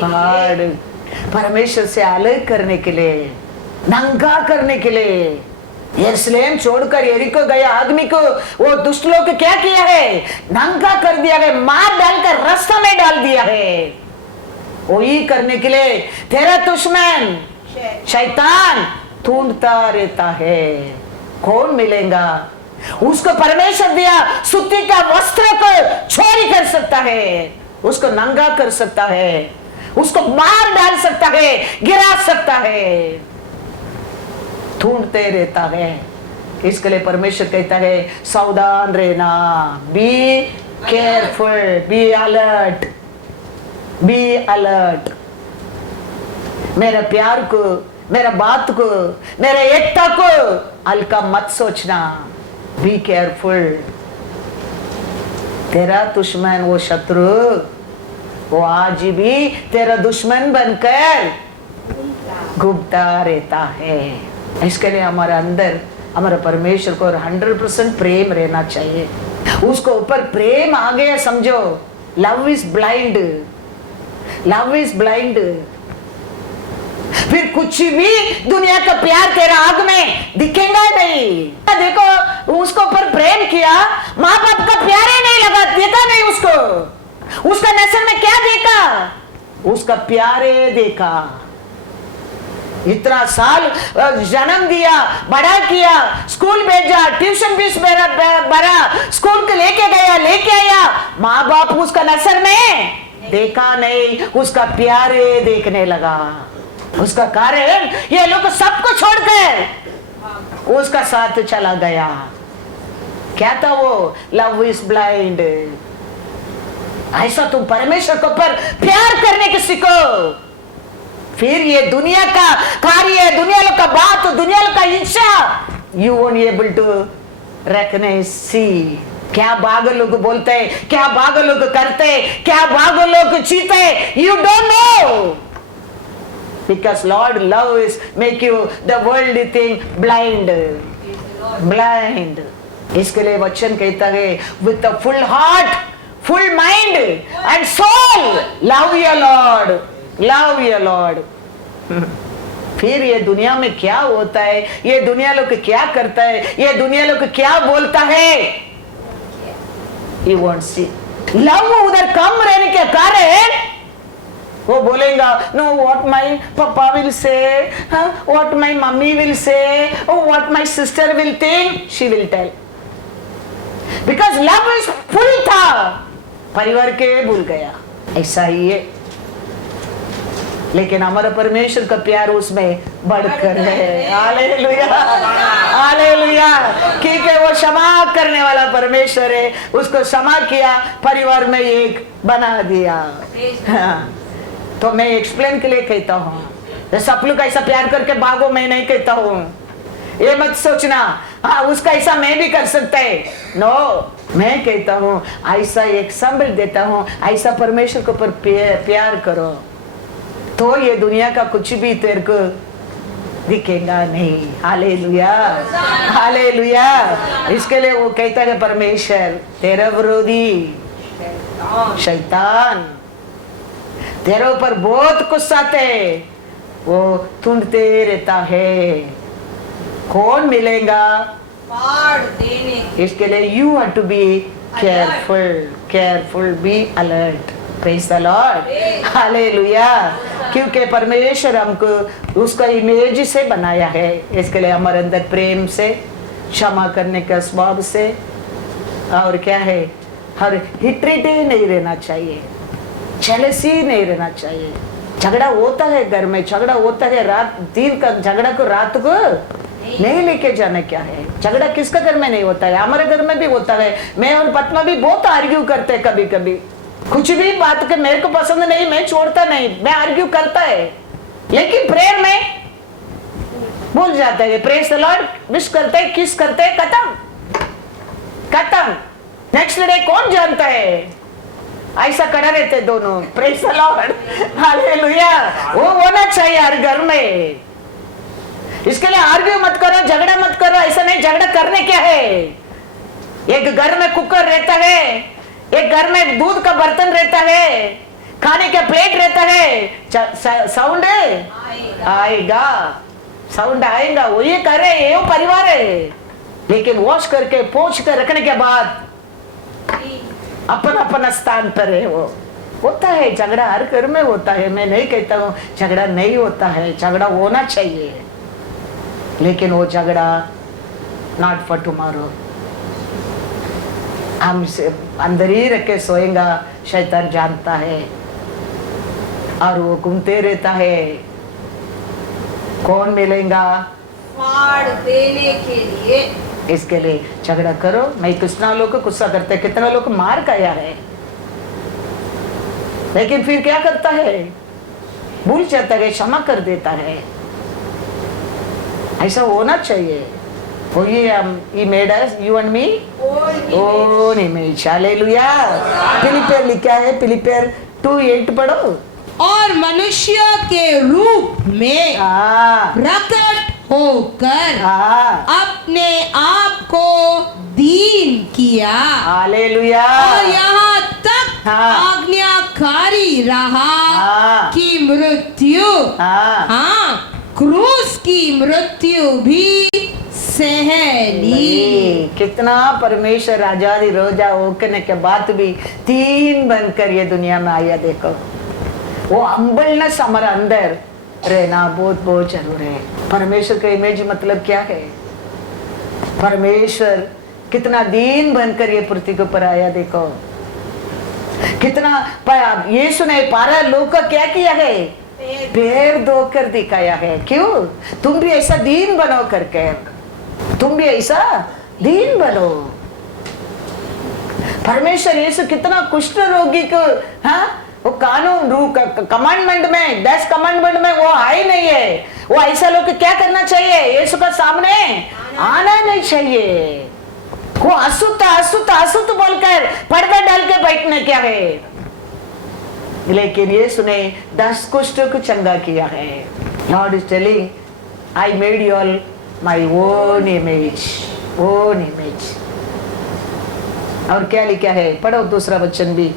फाड़, परमेश्वर से अलग करने के लिए, नंगा करने के लिए। यरूशलेम छोड़कर यरीको गया आदमी को वो दुष्ट लोग क्या किया है? नंगा कर दिया है, मार डालकर रास्ता में डाल दिया है। वही करने के लिए तेरा दुश्मन शैतान ढूंढता रहता है। कौन मिलेगा? उसको परमेश्वर दिया सुत्ती का वस्त्र को चोरी कर सकता है, उसको नंगा कर सकता है, उसको मार डाल सकता है, गिरा सकता है, ढूंढते रहता है। इसके लिए परमेश्वर कहता है सावधान रहना, be careful, be alert, be alert. मेरे प्यार को, मेरा बात को, मेरे एकता को हल्का मत सोचना, बी केयरफुल। तेरा दुश्मन वो शत्रु वो आज भी तेरा दुश्मन बनकर घूमता रहता है। इसके लिए हमारे अंदर हमारे परमेश्वर को 100% प्रेम रहना चाहिए। उसको ऊपर प्रेम आ गया समझो, love is blind, love is blind. फिर कुछ भी दुनिया का प्यार तेरा आग में दिखेगा नहीं। देखो उसको ऊपर प्रेम किया, माँ बाप का प्यार ही नहीं लगा, देखा नहीं उसको, उसका नजर में क्या देखा? उसका प्यारे देखा। इतना साल जन्म दिया, बड़ा किया, स्कूल भेजा, ट्यूशन फीस भरा, स्कूल को लेके गया, लेके आया, माँ बाप उसका नजर में देखा नहीं, उसका प्यारे देखने लगा। उसका कारण ये लोग सबको छोड़कर उसका साथ चला गया। क्या था वो? Love is blind. ऐसा तुम परमेश्वर को पर प्यार करने के सीखो। फिर ये दुनिया का कार्य, दुनिया का बात, दुनिया का इच्छा, you won't be able to recognize, see, क्या बाग लोग बोलते, क्या बाग लोग करते, क्या बाग लोग चीते, you don't know, because Lord love is make you the world thing blind, blind. इसके लिए वचन कहता है with a full heart, full mind and soul love your Lord, love your Lord. फिर ये दुनिया में क्या होता है, ये दुनिया लोग क्या करता है, ये दुनिया लोग क्या बोलता है, यू वॉन्ट सी। लव उधर कम रहने के कारण वो बोलेगा no what my papa will say, what my mummy will say, what my sister will think, she will tell, because love is full था, परिवार के भूल गया। ऐसा ही है, लेकिन हमारा परमेश्वर का प्यार उसमें बढ़कर है। हालेलुया, हालेलुया, क्योंकि वो क्षमा करने वाला परमेश्वर है, उसको क्षमा किया, परिवार में एक बना दिया। हाँ। तो मैं एक्सप्लेन के लिए कहता हूँ, सब लोग ऐसा प्यार करके भागो, मैं नहीं कहता हूँ, ये मत सोचना हाँ उसका ऐसा मैं भी कर सकता है, नो, मैं कहता हूँ ऐसा एक संभल देता हूँ, ऐसा परमेश्वर के ऊपर प्यार करो तो ये दुनिया का कुछ भी तेरे को दिखेगा नहीं। Hallelujah, hallelujah. इसके लिए वो कहता है परमेश्वर तेरा विरोधी शैतान तेरे ऊपर बहुत गुस्सा आते, वो ढूंढते रहता है कौन मिलेगा फाड़ देने। इसके लिए you have to be careful, careful, be alert. Praise the Lord, hallelujah. क्योंकि परमेश्वर हमको उसका इमेज से बनाया है, इसके लिए हमारे अंदर प्रेम से, क्षमा करने का स्वभाव से, और क्या है हर हिटरिटी नहीं रहना चाहिए, जेलसी नहीं रहना चाहिए। झगड़ा होता है घर में, झगड़ा होता है रात दिन का झगड़ा को रात को नहीं लेके जाना। क्या है झगड़ा किसका घर में नहीं होता है, हमारे घर में भी होता है। मैं और पत्मा भी बहुत आर्ग्यू करते हैं, कभी कभी कुछ भी बात के मेरे को पसंद नहीं, मैं छोड़ता नहीं, मैं आर्ग्यू करता है, लेकिन प्रेयर में भूल जाता है। प्रेज द लॉर्ड, विश करते हैं, किस करते हैं, खत्म खत्म। नेक्स्ट डे कौन जानता है, ऐसा करा रहते दोनों। Praise the Lord, hallelujah. वो होना चाहिए हर घर में। इसके लिए आर्ग्यू मत करो, झगड़ा मत करो, ऐसा नहीं। झगड़ा करने क्या है, एक घर में कुकर रहता है, एक घर में दूध का बर्तन रहता है, खाने का प्लेट रहता है, साउंड आएगा, साउंड आएगा, वो ये करे, ये वो परिवार है। लेकिन वॉश करके पोंछ कर रखने के बाद अपन अपन स्थान पर है। वो होता है झगड़ा, हर घर में होता है। मैं नहीं कहता हूँ झगड़ा नहीं होता है, झगड़ा होना चाहिए, लेकिन वो झगड़ा नॉट फॉर टुमारो। हम अंदर ही रख के सोएगा, शैतान जानता है और वो घूमते रहता है, कौन मिलेगा फाड़ देने के लिए। इसके लिए झगड़ा करो। मैं कितना लोग को गुस्सा करते, कितना लोग मार खाया है, लेकिन फिर क्या करता है, भूल जाता है, क्षमा कर देता है। ऐसा होना चाहिए। Oh, he made us, you and me, own image. Hallelujah. फिलिपियर लिखा है, फिलिपियर 2:8 पढ़ो। और मनुष्य के रूप में प्रकट होकर अपने आप को दीन किया। हालेलुया। और यहाँ तक आज्ञाकारी रहा कि मृत्यु, क्रूस की मृत्यु भी सहली। कितना परमेश्वर आजादी रोजा होने के बाद भी तीन बनकर ये दुनिया में आया। देखो वो हम्बलनेस हमारे अंदर रहना बहुत बहुत जरूरी है। परमेश्वर का इमेज मतलब क्या है, परमेश्वर कितना दीन बनकर ये पृथ्वी के ऊपर आया। देखो कितना यीशु ने पारा लोग का क्या किया है, पैर धोकर दिखाया है। क्यों, तुम भी ऐसा दीन बनो करके, तुम भी ऐसा दीन बनो। परमेश्वर यीशु कितना कुष्ठ रोगी को, वो कानून कमांडमेंट में 10 कमांडमेंट में वो आई नहीं है। वो ऐसा लोग क्या करना चाहिए, यीशु का सामने आना नहीं चाहिए। वो अशुद्ध अशुद्ध अशुद्ध बोलकर पर्दा डाल के बैठने क्या है, लेकिन यीशु ने 10 कुष्ठों को चंगा किया है। Lord is telling, I made you all my own image, own image. और क्या लिखा है, पढ़ो दूसरा वचन भी,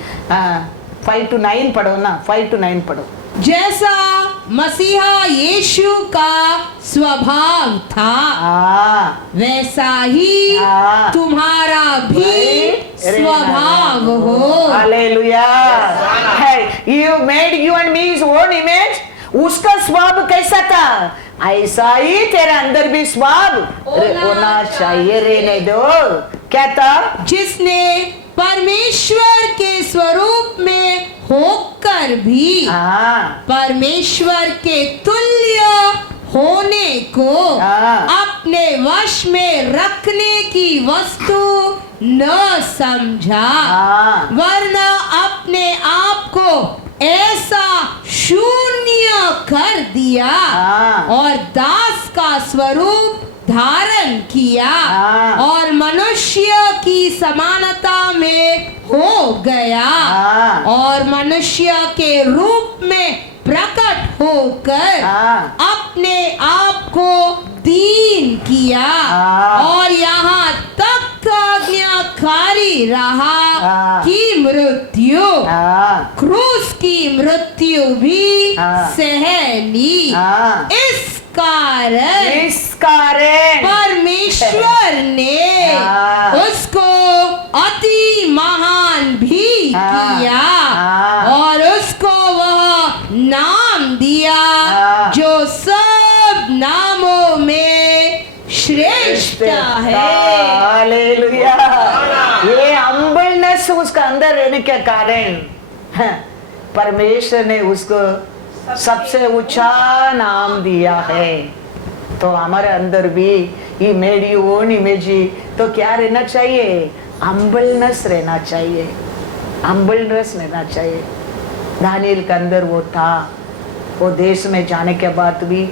5 to 9 पढ़ो ना, 5 to 9 पढ़ो। जैसा मसीहा यीशु का स्वभाव था, वैसा ही तुम्हारा भी स्वभाव हो। Hallelujah. You made you and me his own image। उसका स्वभाव कैसा था, ऐसा ही तेरा अंदर भी स्वभाव होना चाहिए। रहने दो, क्या था, जिसने परमेश्वर के स्वरूप में होकर भी परमेश्वर के तुल्य होने को अपने वश में रखने की वस्तु न समझा, वरना अपने आप को ऐसा शून्य कर दिया और दास का स्वरूप धारण किया और मनुष्य की समानता में हो गया और मनुष्य के रूप में प्रकट होकर अपने आप को दीन किया और यहाँ तक आज्ञाकारी रहा कि मृत्यु, क्रूस की मृत्यु भी सह ली। इस कारण परमेश्वर ने उसको अति महान भी किया और उसको वह नाम दिया जो सब नामों में श्रेष्ठ है। हालेलुया। ये हम्बलनेस उसका अंदर रहने के कारण परमेश्वर ने उसको सबसे ऊंचा नाम दिया है। तो हमारे अंदर भी ये मेड यू ओन इमेज, तो क्या रहना चाहिए, हम्बलनेस रहना चाहिए, हम्बलनेस रहना चाहिए। दानियल के अंदर वो था, वो देश में जाने के बाद भी,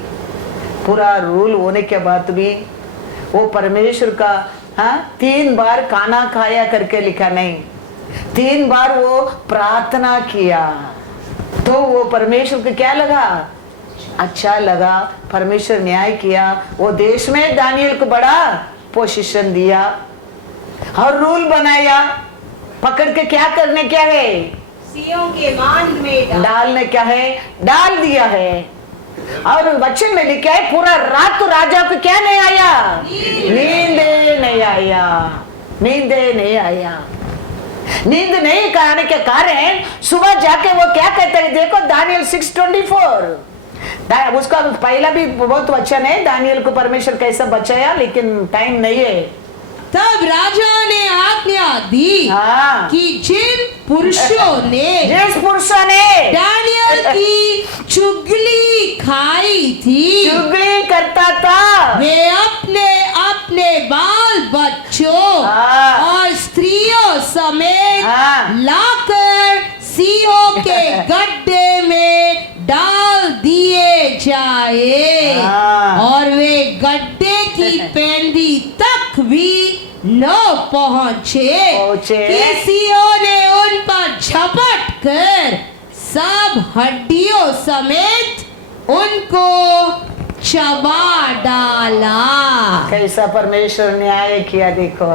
पूरा रूल होने के बाद भी वो परमेश्वर का 3 बार खाना खाया करके लिखा नहीं, 3 बार वो प्रार्थना किया। तो वो परमेश्वर को क्या लगा, अच्छा लगा, परमेश्वर न्याय किया। वो देश में दानियल को बड़ा पोजीशन दिया और रूल बनाया। पकड़ के क्या करने क्या है, सियों के बांध में डालने क्या है, डाल दिया है। और वचन में लिखा है पूरा रात तो राजा को क्या नहीं आया, नींद नहीं आया, नींद नहीं आया। नींद नहीं आने के कारण सुबह जाके वो क्या कहते हैं, देखो दानियल 6:24, उसका पहला भी बहुत वचन है, दानियल को परमेश्वर कैसा बचाया, लेकिन टाइम नहीं है। तब राजा ने आज्ञा दी कि जिस पुरुषों ने दानियल की चुगली खाई थी, चुगली करता था, वे अपने अपने बाल बच्चों और स्त्रियों समेत लाकर सियों के गड्ढे में डाल दिए जाए और वे गड्ढे की पेंदी तक भी न पहुंचे कि सियों ने उन पर झपट कर सब हड्डियों समेत उनको चबा डाला। कैसा परमेश्वर न्याय किया देखो।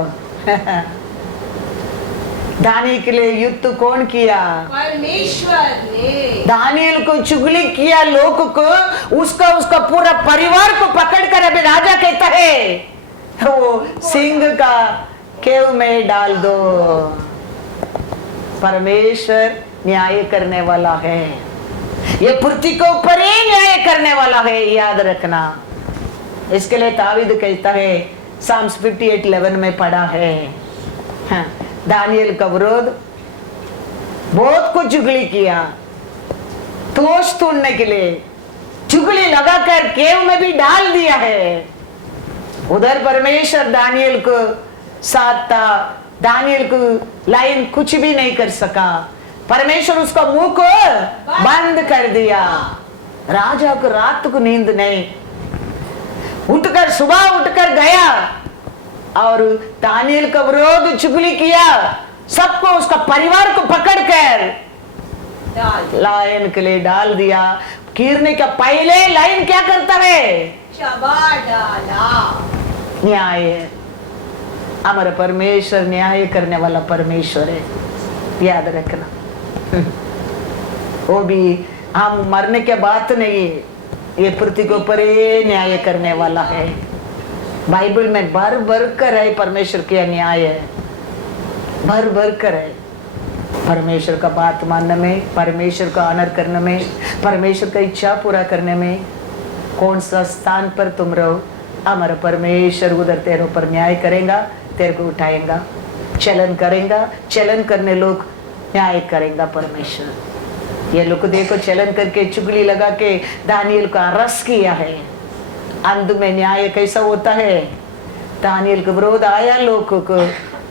दानियल के लिए युद्ध कौन किया, परमेश्वर ने। दानियल को चुगली किया लोग को, उसका पूरा परिवार को पकड़कर अभी राजा कहता है वो सिंह का केव में डाल दो। परमेश्वर न्याय करने वाला है, ये पृथ्वी के ऊपर ही न्याय करने वाला है, याद रखना। इसके लिए दाऊद कहता है, साम्स 58:11 में पढ़ा है, दानियल का विरोध बहुत कुछ चुगली किया, दोष तोड़ने के लिए चुगली लगाकर केव में भी डाल दिया है। उधर परमेश्वर दानियल को साथ था, दानियल को लाइन कुछ भी नहीं कर सका, परमेश्वर उसका मुंह को बंद कर दिया। राजा को रात को नींद नहीं, उठकर सुबह उठकर गया और दानियल का विरोध चुगली किया, सबको उसका परिवार को पकड़कर लायन के लिए डाल दिया। गिरने का पहले लाइन क्या करता है? चबा डाला। न्याय है, हमारा परमेश्वर न्याय करने वाला परमेश्वर है, याद रखना। वो भी हम मरने के बाद नहीं, ये पृथ्वी के ऊपर न्याय करने वाला है। बाइबल में भर भर कर है परमेश्वर का न्याय है, भर भर कर है। परमेश्वर का बात मानने में, परमेश्वर का ऑनर करने में, परमेश्वर का इच्छा पूरा करने में कौन सा स्थान पर तुम रहो, हमारा परमेश्वर उधर तेरे ऊपर न्याय करेगा, तेरे को उठाएगा, चलन करेगा। चलन करने लोग न्याय करेगा परमेश्वर। ये लोग देखो चलन करके चुगली लगा के दानियल का अरेस्ट किया है। अंत में न्याय कैसा होता है? दानियल के विरोध आया, लोगों को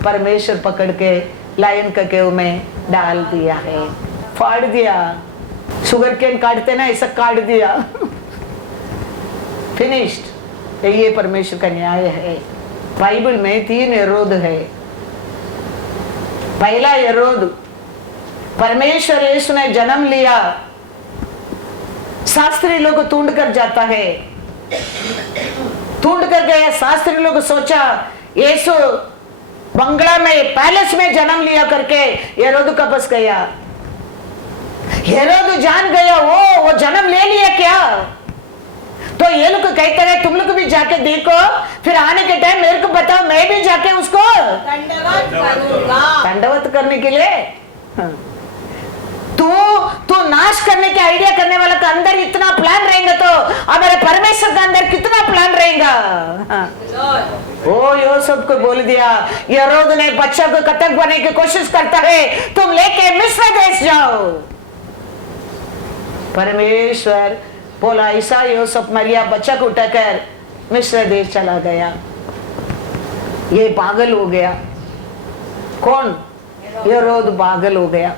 परमेश्वर पकड़ के लायन का केव में डाल दिया है, फाड़ दिया। शुगर केन काटते ना, ऐसा काट दिया, फिनिश्ड। ये परमेश्वर का न्याय है। बाइबल में 3 हेरोद है। पहला हेरोद, परमेश्वर यीशु ने जन्म लिया, शास्त्री लोग ढूंढ कर जाता है, ढूंढ कर गया। शास्त्री लोग सोचा यीशु बंगला में, पैलेस में जन्म लिया करके हेरोद का बस गया। हेरोद जान गया वो जन्म ले लिया क्या? तो ये लोग कहते हैं तुम लोग भी जाके देखो, फिर आने के टाइम मेरे को बताओ, मैं भी जाके उसको दंडवत करूंगा। दंडवत करने के लिए। तू नाश करने के आइडिया करने वाला का अंदर इतना प्लान रहेगा, तो हमारे परमेश्वर का अंदर कितना प्लान रहेगा। ओ यूसुफ को बोल दिया, हेरोद ने बच्चा को कतल करने की कोशिश करता है, तुम लेके मिस्र देश जाओ। परमेश्वर बोला ऐसा, यूसुफ मरिया बच्चा को उठाकर मिस्र देश चला गया। ये पागल हो गया। कौन? हेरोद पागल हो गया।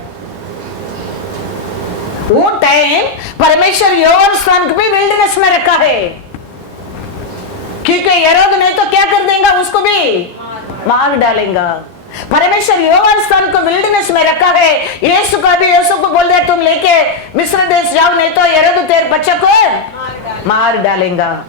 वो टाइम परमेश्वर यौवन स्थान को भी विल्डरनेस में रखा है, क्योंकि हेरोद ने तो क्या कर देगा, उसको भी मार डालेगा। परमेश्वर यौवन स्थान को विल्डरनेस में रखा है। यीशु का भी, यीशु को बोल दिया तुम लेके मिस्र देश जाओ, नहीं तो हेरोद तेरे बच्चे को मार डालेगा।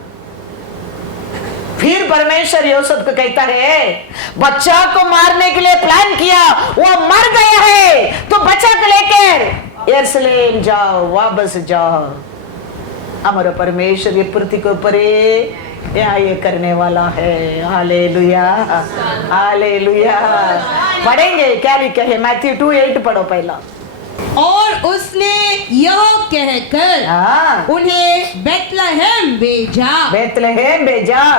फिर परमेश्वर यूसुफ को कहता है बच्चा को मारने के लिए प्लान किया, वो मर गया है, तो बच्चा को लेकर यरूशलेम जाओ, वापस जाओ। हमारा परमेश्वर ये पृथ्वी के ऊपर न्याय करने वाला है। Hallelujah, hallelujah. पढ़ेंगे क्या लिखा है? मैथ्यू 2:8 पढ़ो पहला। और उसने यह कहकर उन्हें बेतलहम भेजा,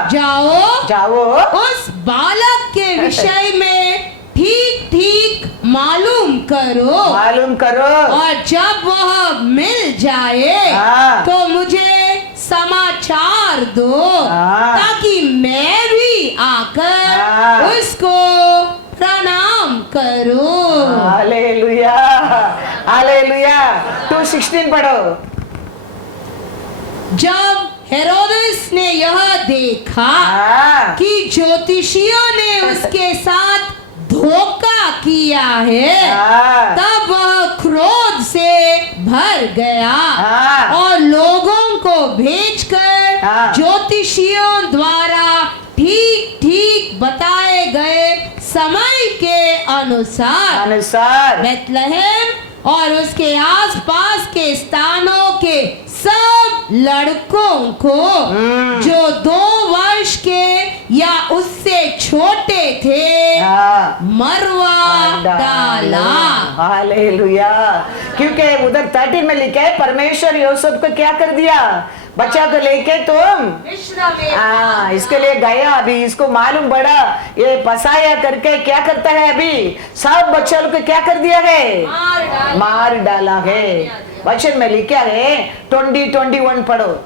जाओ उस बालक के विषय में ठीक ठीक मालूम करो, और जब वह मिल जाए तो मुझे समाचार दो, ताकि मैं भी आकर उसको प्रणाम करूं। Hallelujah, hallelujah. 2:16 पढ़ो। जब हेरोदेस ने यह देखा कि ज्योतिषियों ने उसके साथ धोखा किया है, तब वह क्रोध से भर गया और लोगों को भेजकर ज्योतिषियों द्वारा ठीक ठीक बताए गए समय के अनुसार बेतलहम और उसके आसपास के स्थानों के सब लड़कों को जो 2 वर्ष के या उससे छोटे थे मरवा डाला। हालेलुया। क्योंकि उधर 13 में लिखा है परमेश्वर यूसुफ को क्या कर दिया? बच्चा को लेके तुम इसके लिए गया। अभी इसको मालूम पड़ा ये पसाया करके क्या करता है, अभी सब बच्चों को क्या कर दिया है? मार डाला है। वचन में लिखा है 20-21 पढ़ो।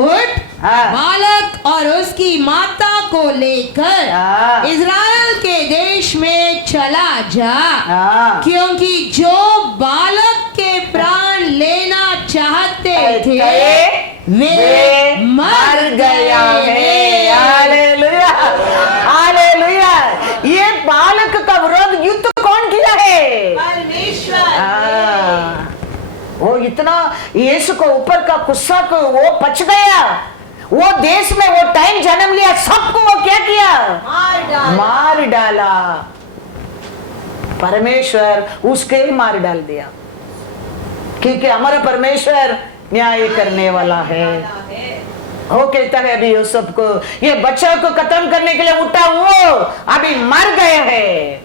उठ बालक और उसकी माता को लेकर इज़राइल के देश में चला जा, क्योंकि जो बालक के प्राण लेना चाहते थे वे मर गया है। Hallelujah, hallelujah. इतना यीशु को ऊपर का गुस्सा को वो पच गया, वो देश में वो टाइम जन्म लिया, सबको वो क्या किया, मार डाला। परमेश्वर उसके ही मार डाल दिया, क्योंकि हमारा परमेश्वर न्याय करने वाला है। वो कहता है अभी यूसुफ को, ये बच्चा को खत्म करने के लिए उठा, वो अभी मर गए हैं,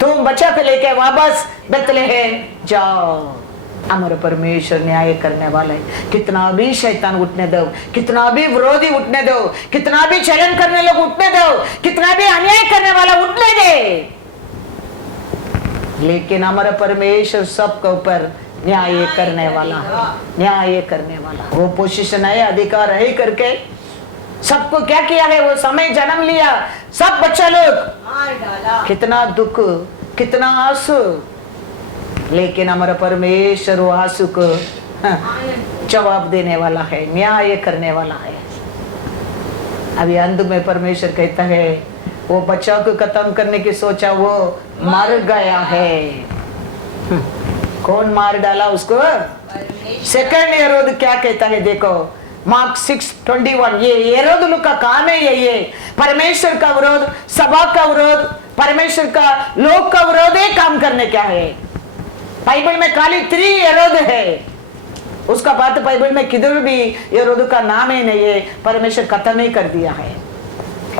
तुम बच्चा को लेके वापस बेतलेहम जाओ। हमारा परमेश्वर न्याय करने वाला है। कितना भी शैतान उठने दो, कितना भी विरोधी उठने दो, कितना भी चलन करने लोग उठने दो, कितना भी अन्याय करने वाला उठने दे, लेकिन हमारा परमेश्वर सबके ऊपर न्याय करने वाला है, न्याय करने वाला। वो पोजीशन है, अधिकार है करके सबको क्या किया है, वो समय जन्म लिया, सब बच्चा लोग, कितना दुख, कितना आंसू, लेकिन हमारा परमेश्वर वो आंसू को जवाब देने वाला है, न्याय करने वाला है। अभी अंत में परमेश्वर कहता है, वो बच्चा को खत्म करने की सोचा, वो मर गया है। कौन मार डाला उसको? सेकंड हेरोद क्या कहता है देखो, मार्क 6:21, ये हेरोद लोग का काम है, ये परमेश्वर का विरोध, सभा का विरोध, परमेश्वर का लोग का विरोध है, काम करने क्या है। बाइबल में खाली 3 हेरोद है, उसका बात बाइबल में किधर भी हेरोद का नाम ही नहीं है, परमेश्वर खत्म ही कर दिया है।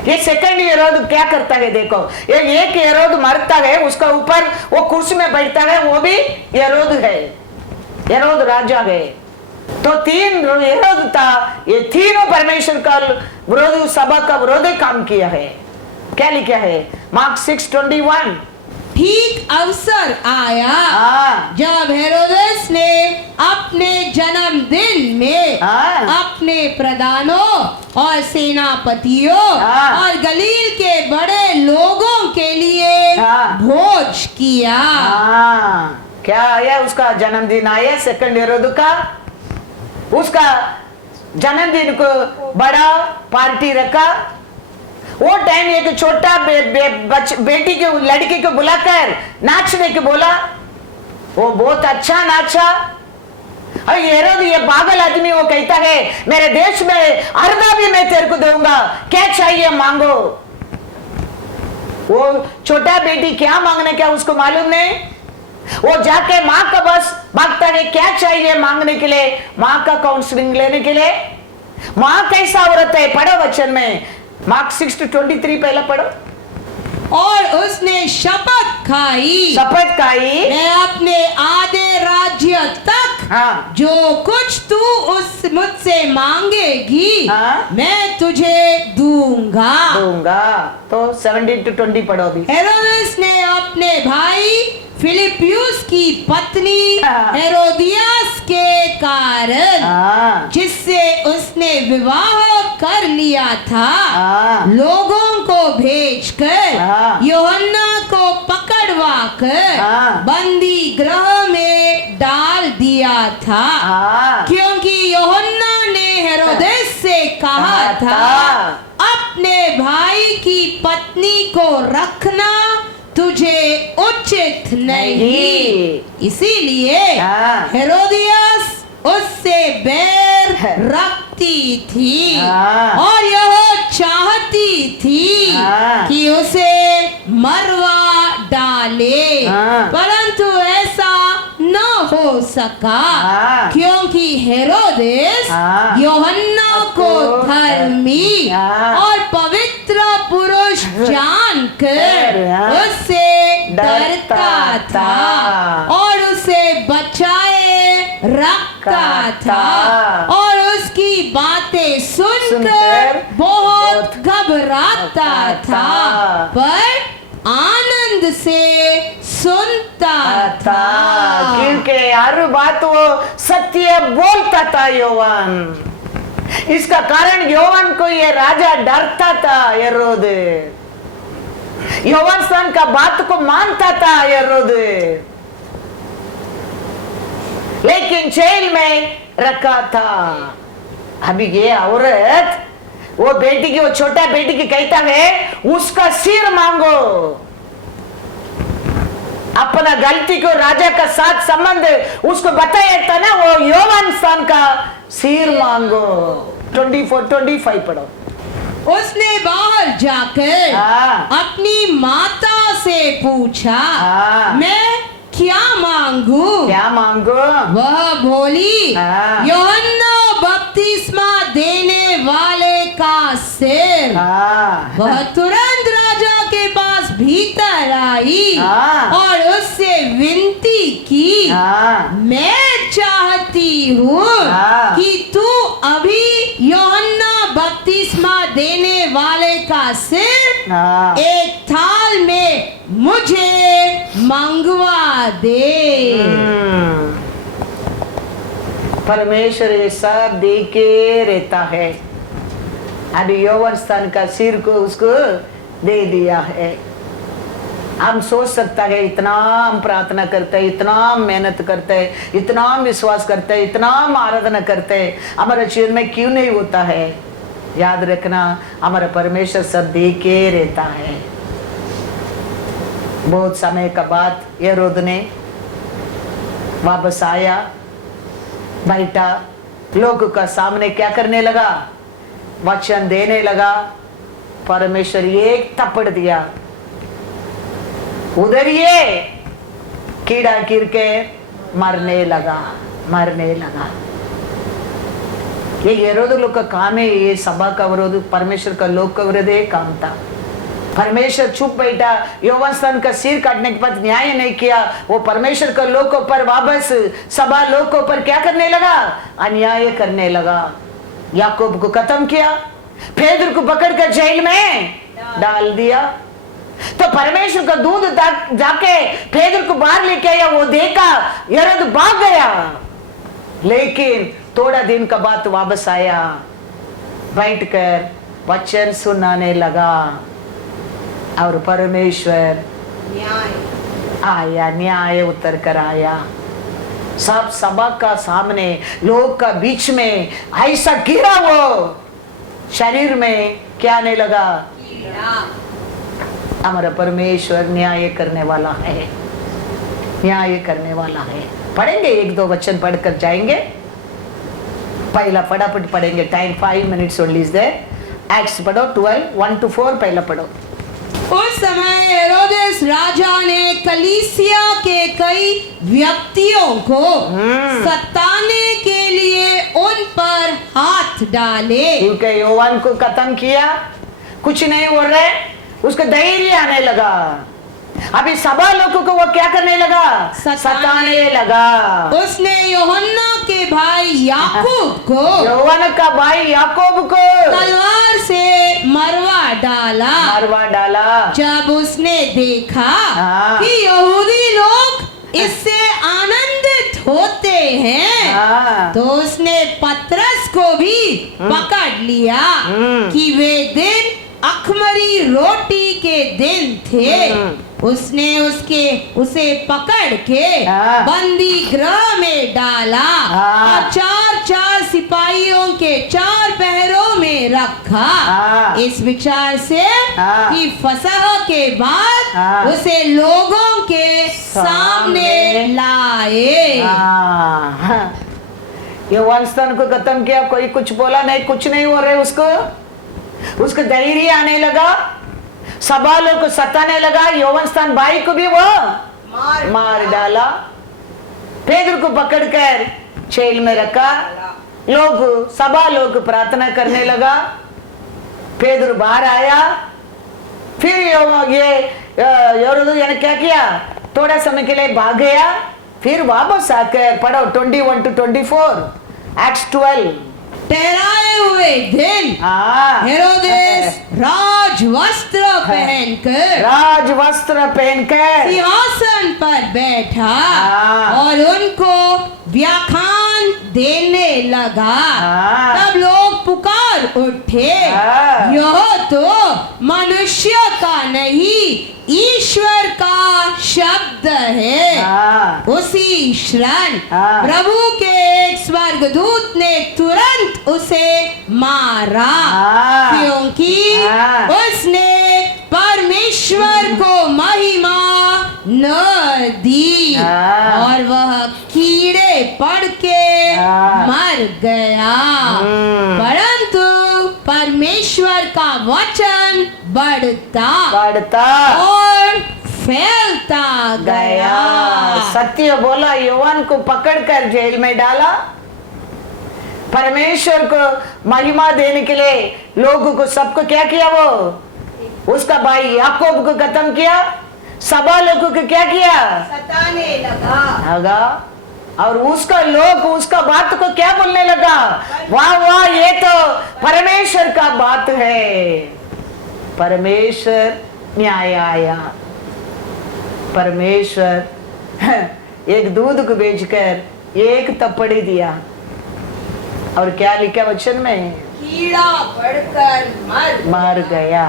ये सेकंड हेरोद क्या करता है देखो, ये एक हेरोद मरता है, उसका ऊपर वो कुर्सी में बैठता है, वो भी हेरोद है, हेरोद राजा है। तो 3 हेरोद था, ये तीनों परमेश्वर का विरोध, सभा का विरोध काम किया है। क्या लिखा है मार्क 6:21, ठीक अवसर आया जब हेरोदेस ने अपने जन्मदिन में अपने प्रधानों और सेनापतियों और गलील के बड़े लोगों के लिए भोज किया। क्या आया, उसका जन्मदिन आया, सेकंड हेरोद का, उसका जन्मदिन को बड़ा पार्टी रखा। वो टाइम एक छोटा बेटी को, लड़की को बुलाकर नाचने को बोला, वो बहुत अच्छा नाचा। और हेरोद ये पागल आदमी, वो कहता है मेरे देश में अर्धा भी मैं तेरे को दूंगा, क्या चाहिए मांगो। वो छोटा बेटी क्या मांगने क्या उसको मालूम नहीं, वो जाके माँ का बस भागता है, क्या चाहिए मांगने के लिए, माँ का काउंसलिंग लेने के लिए। माँ कैसा औरत है, पढ़ो वचन में, मार्क 6:23 पहला पढ़ो। और उसने शपथ खाई, मैं अपने आधे राज्य तक जो कुछ तू मुझसे मांगेगी मैं तुझे दूंगा। तो 17-20 पढ़ो भी। हेरोदेस ने अपने भाई फिलिप्युस की पत्नी हेरोदियास के कारण, जिससे उसने विवाह कर लिया था, लोगों को भेजकर यूहन्ना को पकड़वाकर बंदी गृह में डाल दिया था, क्योंकि यूहन्ना ने हेरोदेस से कहा था अपने भाई की पत्नी को रखना तुझे उचित नहीं। इसीलिए हेरोदियास उससे बैर रखती थी और यह चाहती थी कि उसे मरवा डाले, परंतु ऐसा न हो सका, क्योंकि हेरोदेस यूहन्ना को धर्मी और पवित्र पुरुष जानकर उससे डरता था और उसे बचाए रखता था और उसकी बातें सुनकर बहुत घबराता था, पर आनंद से सुनता था, क्योंकि हर बात वो सत्य बोलता था योवान। इसका कारण योवान को ये राजा डरता था। हेरोद योवान सन का बात को मानता था हेरोद, लेकिन जेल में रखा था। अभी ये औरत वो बेटी की, वो छोटा बेटी की कहता है उसका सिर मांगो। अपना गलती को राजा का साथ संबंध उसको बताया था ना, वो यौवन स्थान का सिर मांगो। 24-25 पढ़ो। उसने बाहर जाकर अपनी माता से पूछा, मैं क्या मांगू? क्या मांगो? वह बोली, यूहन्ना बपतिस्मा देने वाले का सिर। वह तुरंत राजा के पास भीतर आई और उससे विनती की, मैं चाहती हूँ कि तू अभी यूहन्ना बपतिस्मा देने वाले का सिर एक थाल में मुझे मंगवा दे। परमेश्वर ये सब दे के रहता है। अभी यौवन स्थान का सिर को उसको दे दिया है। हम सोच सकता है इतना हम प्रार्थना करते हैं, इतना मेहनत करते हैं, इतना विश्वास करते हैं, इतना आराधना करते हैं, हमारे जीवन में क्यों नहीं होता है? याद रखना, हमारा परमेश्वर सब दे के रहता है। बहुत समय का बाद हेरोद ने वापस आया, बैठा, लोग का सामने क्या करने लगा? वचन देने लगा। परमेश्वर एक थप्पड़ दिया, उधर ये कीड़ा गिर के मरने लगा। ये हेरोद लोग का काम है, ये सभा का विरोध, परमेश्वर का लोक का विरोध काम था। परमेश्वर चुप बैठा, यौवन स्थान का सिर काटने के बाद न्याय नहीं किया। वो परमेश्वर का लोगों पर वापस सभा लोगों पर क्या करने लगा? अन्याय करने लगा। याकूब को खत्म किया, पेदर को पकड़कर जेल में डाल दिया। तो परमेश्वर का दूध जाके पेदर को बाहर लेके आया, वो देखा हेरोद भाग गया। लेकिन थोड़ा दिन का बाद वापस आया, बैठकर वचन सुनाने लगा और परमेश्वर आया, न्याय उतर कर आया। सब सभा का सामने, लोग का बीच में ऐसा गिरा, वो शरीर में क्या आने लगा? हमारा परमेश्वर न्याय करने वाला है, न्याय करने वाला है। पढ़ेंगे, 1-2 वचन पढ़कर जाएंगे। पहला फटाफट पढ़ेंगे, time 5 minutes only is there. Acts पढ़ो 12:1-4 पहला पढ़ो। उस समय हेरोदेस राजा ने कलीसिया के कई व्यक्तियों को सताने के लिए उन पर हाथ डाले। क्योंकि यौवन को खत्म किया, कुछ नहीं हो रहा है, उसको धैर्य आने लगा। अभी सभा लोगों को वो क्या करने लगा? सताने लगा। उसने यूहन्ना के भाई याकूब को, यौवन का भाई याकूब को तलवार से मरवा डाला। जब उसने देखा कि यहूदी लोग इससे आनंदित होते हैं, तो उसने पतरस को भी पकड़ लिया कि वे दिन अखमरी रोटी के दिन थे। उसने उसे पकड़ के बंदी गृह में डाला और 4 सिपाहियों के 4 पहरों में रखा, इस विचार से कि फसह के बाद उसे लोगों के सामने लाए। ये वंशस्थान को खत्म किया, कोई कुछ बोला नहीं, कुछ नहीं हो रहा उसको धैर्य आने लगा। सभा लोग को सताने लगा। यौवन स्थान भाई को भी वो मार डाला। पेदर को पकड़कर जेल में रखा। सभा लोग प्रार्थना करने लगा। पेदर बाहर आया। फिर ये क्या किया? थोड़ा समय के लिए भाग गया, फिर वापस आकर पढ़ो 21-24 एक्ट्स 12। ठहराए हुए दिन हेरोदेस राजवस्त्र पहनकर सिंहासन पर बैठा और उनको व्याख्यान देने लगा। तब लोग पुकार उठे, यह तो मनुष्य का नहीं, ईश्वर का शब्द है। उसी क्षण प्रभु के एक स्वर्गदूत ने तुरंत उसे मारा, क्योंकि उसने परमेश्वर को महिमा न कर दी हाँ। और वह कीड़े पड़ के हाँ। मर गया। परंतु परमेश्वर का वचन बढ़ता और फैलता गया। सत्य बोला, यौवन को पकड़कर जेल में डाला, परमेश्वर को महिमा देने के लिए लोगों को सबको क्या किया, वो उसका भाई याकूब को खत्म किया, सभा लोगों को क्या किया, सताने लगा। और उसका लोग उसका बात को क्या बोलने लगा, वाह वाह ये तो परमेश्वर का बात है। परमेश्वर न्याय आया, परमेश्वर एक दूध को बेचकर एक तपड़ी दिया, और क्या लिखा वचन में, कीड़ा पड़कर मर गया।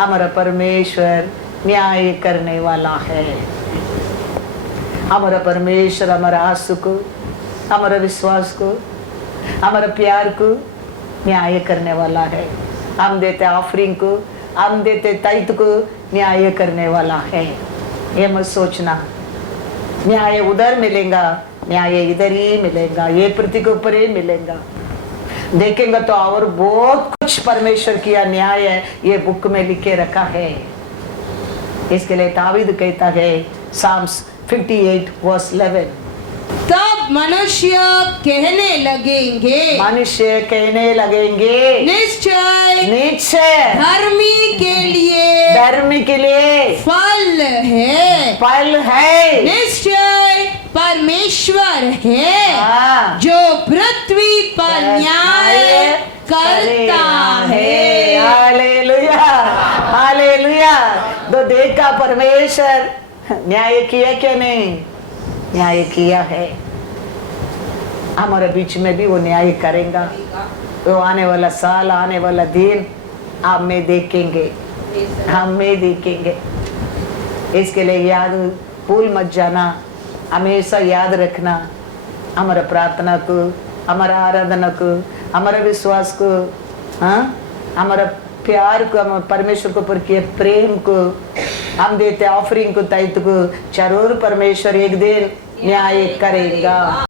हमारा परमेश्वर न्याय करने वाला है। हमारा परमेश्वर हमारा आंसू को, हमारा विश्वास को, हमारा प्यार को न्याय करने वाला है। हम देते ऑफरिंग को, हम देते तैत को न्याय करने वाला है। ये मत सोचना न्याय उधर मिलेगा, न्याय इधर ही मिलेगा, ये पृथ्वी के ऊपर ही मिलेगा। देखेंगे तो और बहुत कुछ परमेश्वर किया न्याय है, ये बुक में लिखे रखा है। इसके लिए दावीद कहता है साम्स 58 वर्स 11, तब मनुष्य कहने लगेंगे, मनुष्य कहने लगेंगे निश्चय निश्चय धर्मी के लिए फल है, निश्चय परमेश्वर है हाँ। जो पृथ्वी पर न्याय करता है। Hallelujah, hallelujah. तो देखा परमेश्वर न्याय किया क्या, नहीं न्याय किया है। हमारे बीच में भी वो न्याय करेगा। तो आने वाला साल, आने वाला दिन आप में देखेंगे, हम में देखेंगे। इसके लिए याद भूल मत जाना, हमेशा याद रखना हमारा प्रार्थना को, हमारा आराधना को, हमारा विश्वास को, हाँ हमारा प्यार को, हम परमेश्वर को पर किए प्रेम को, हम देते ऑफरिंग को, तैत को, जरूर परमेश्वर एक दिन न्याय करेगा।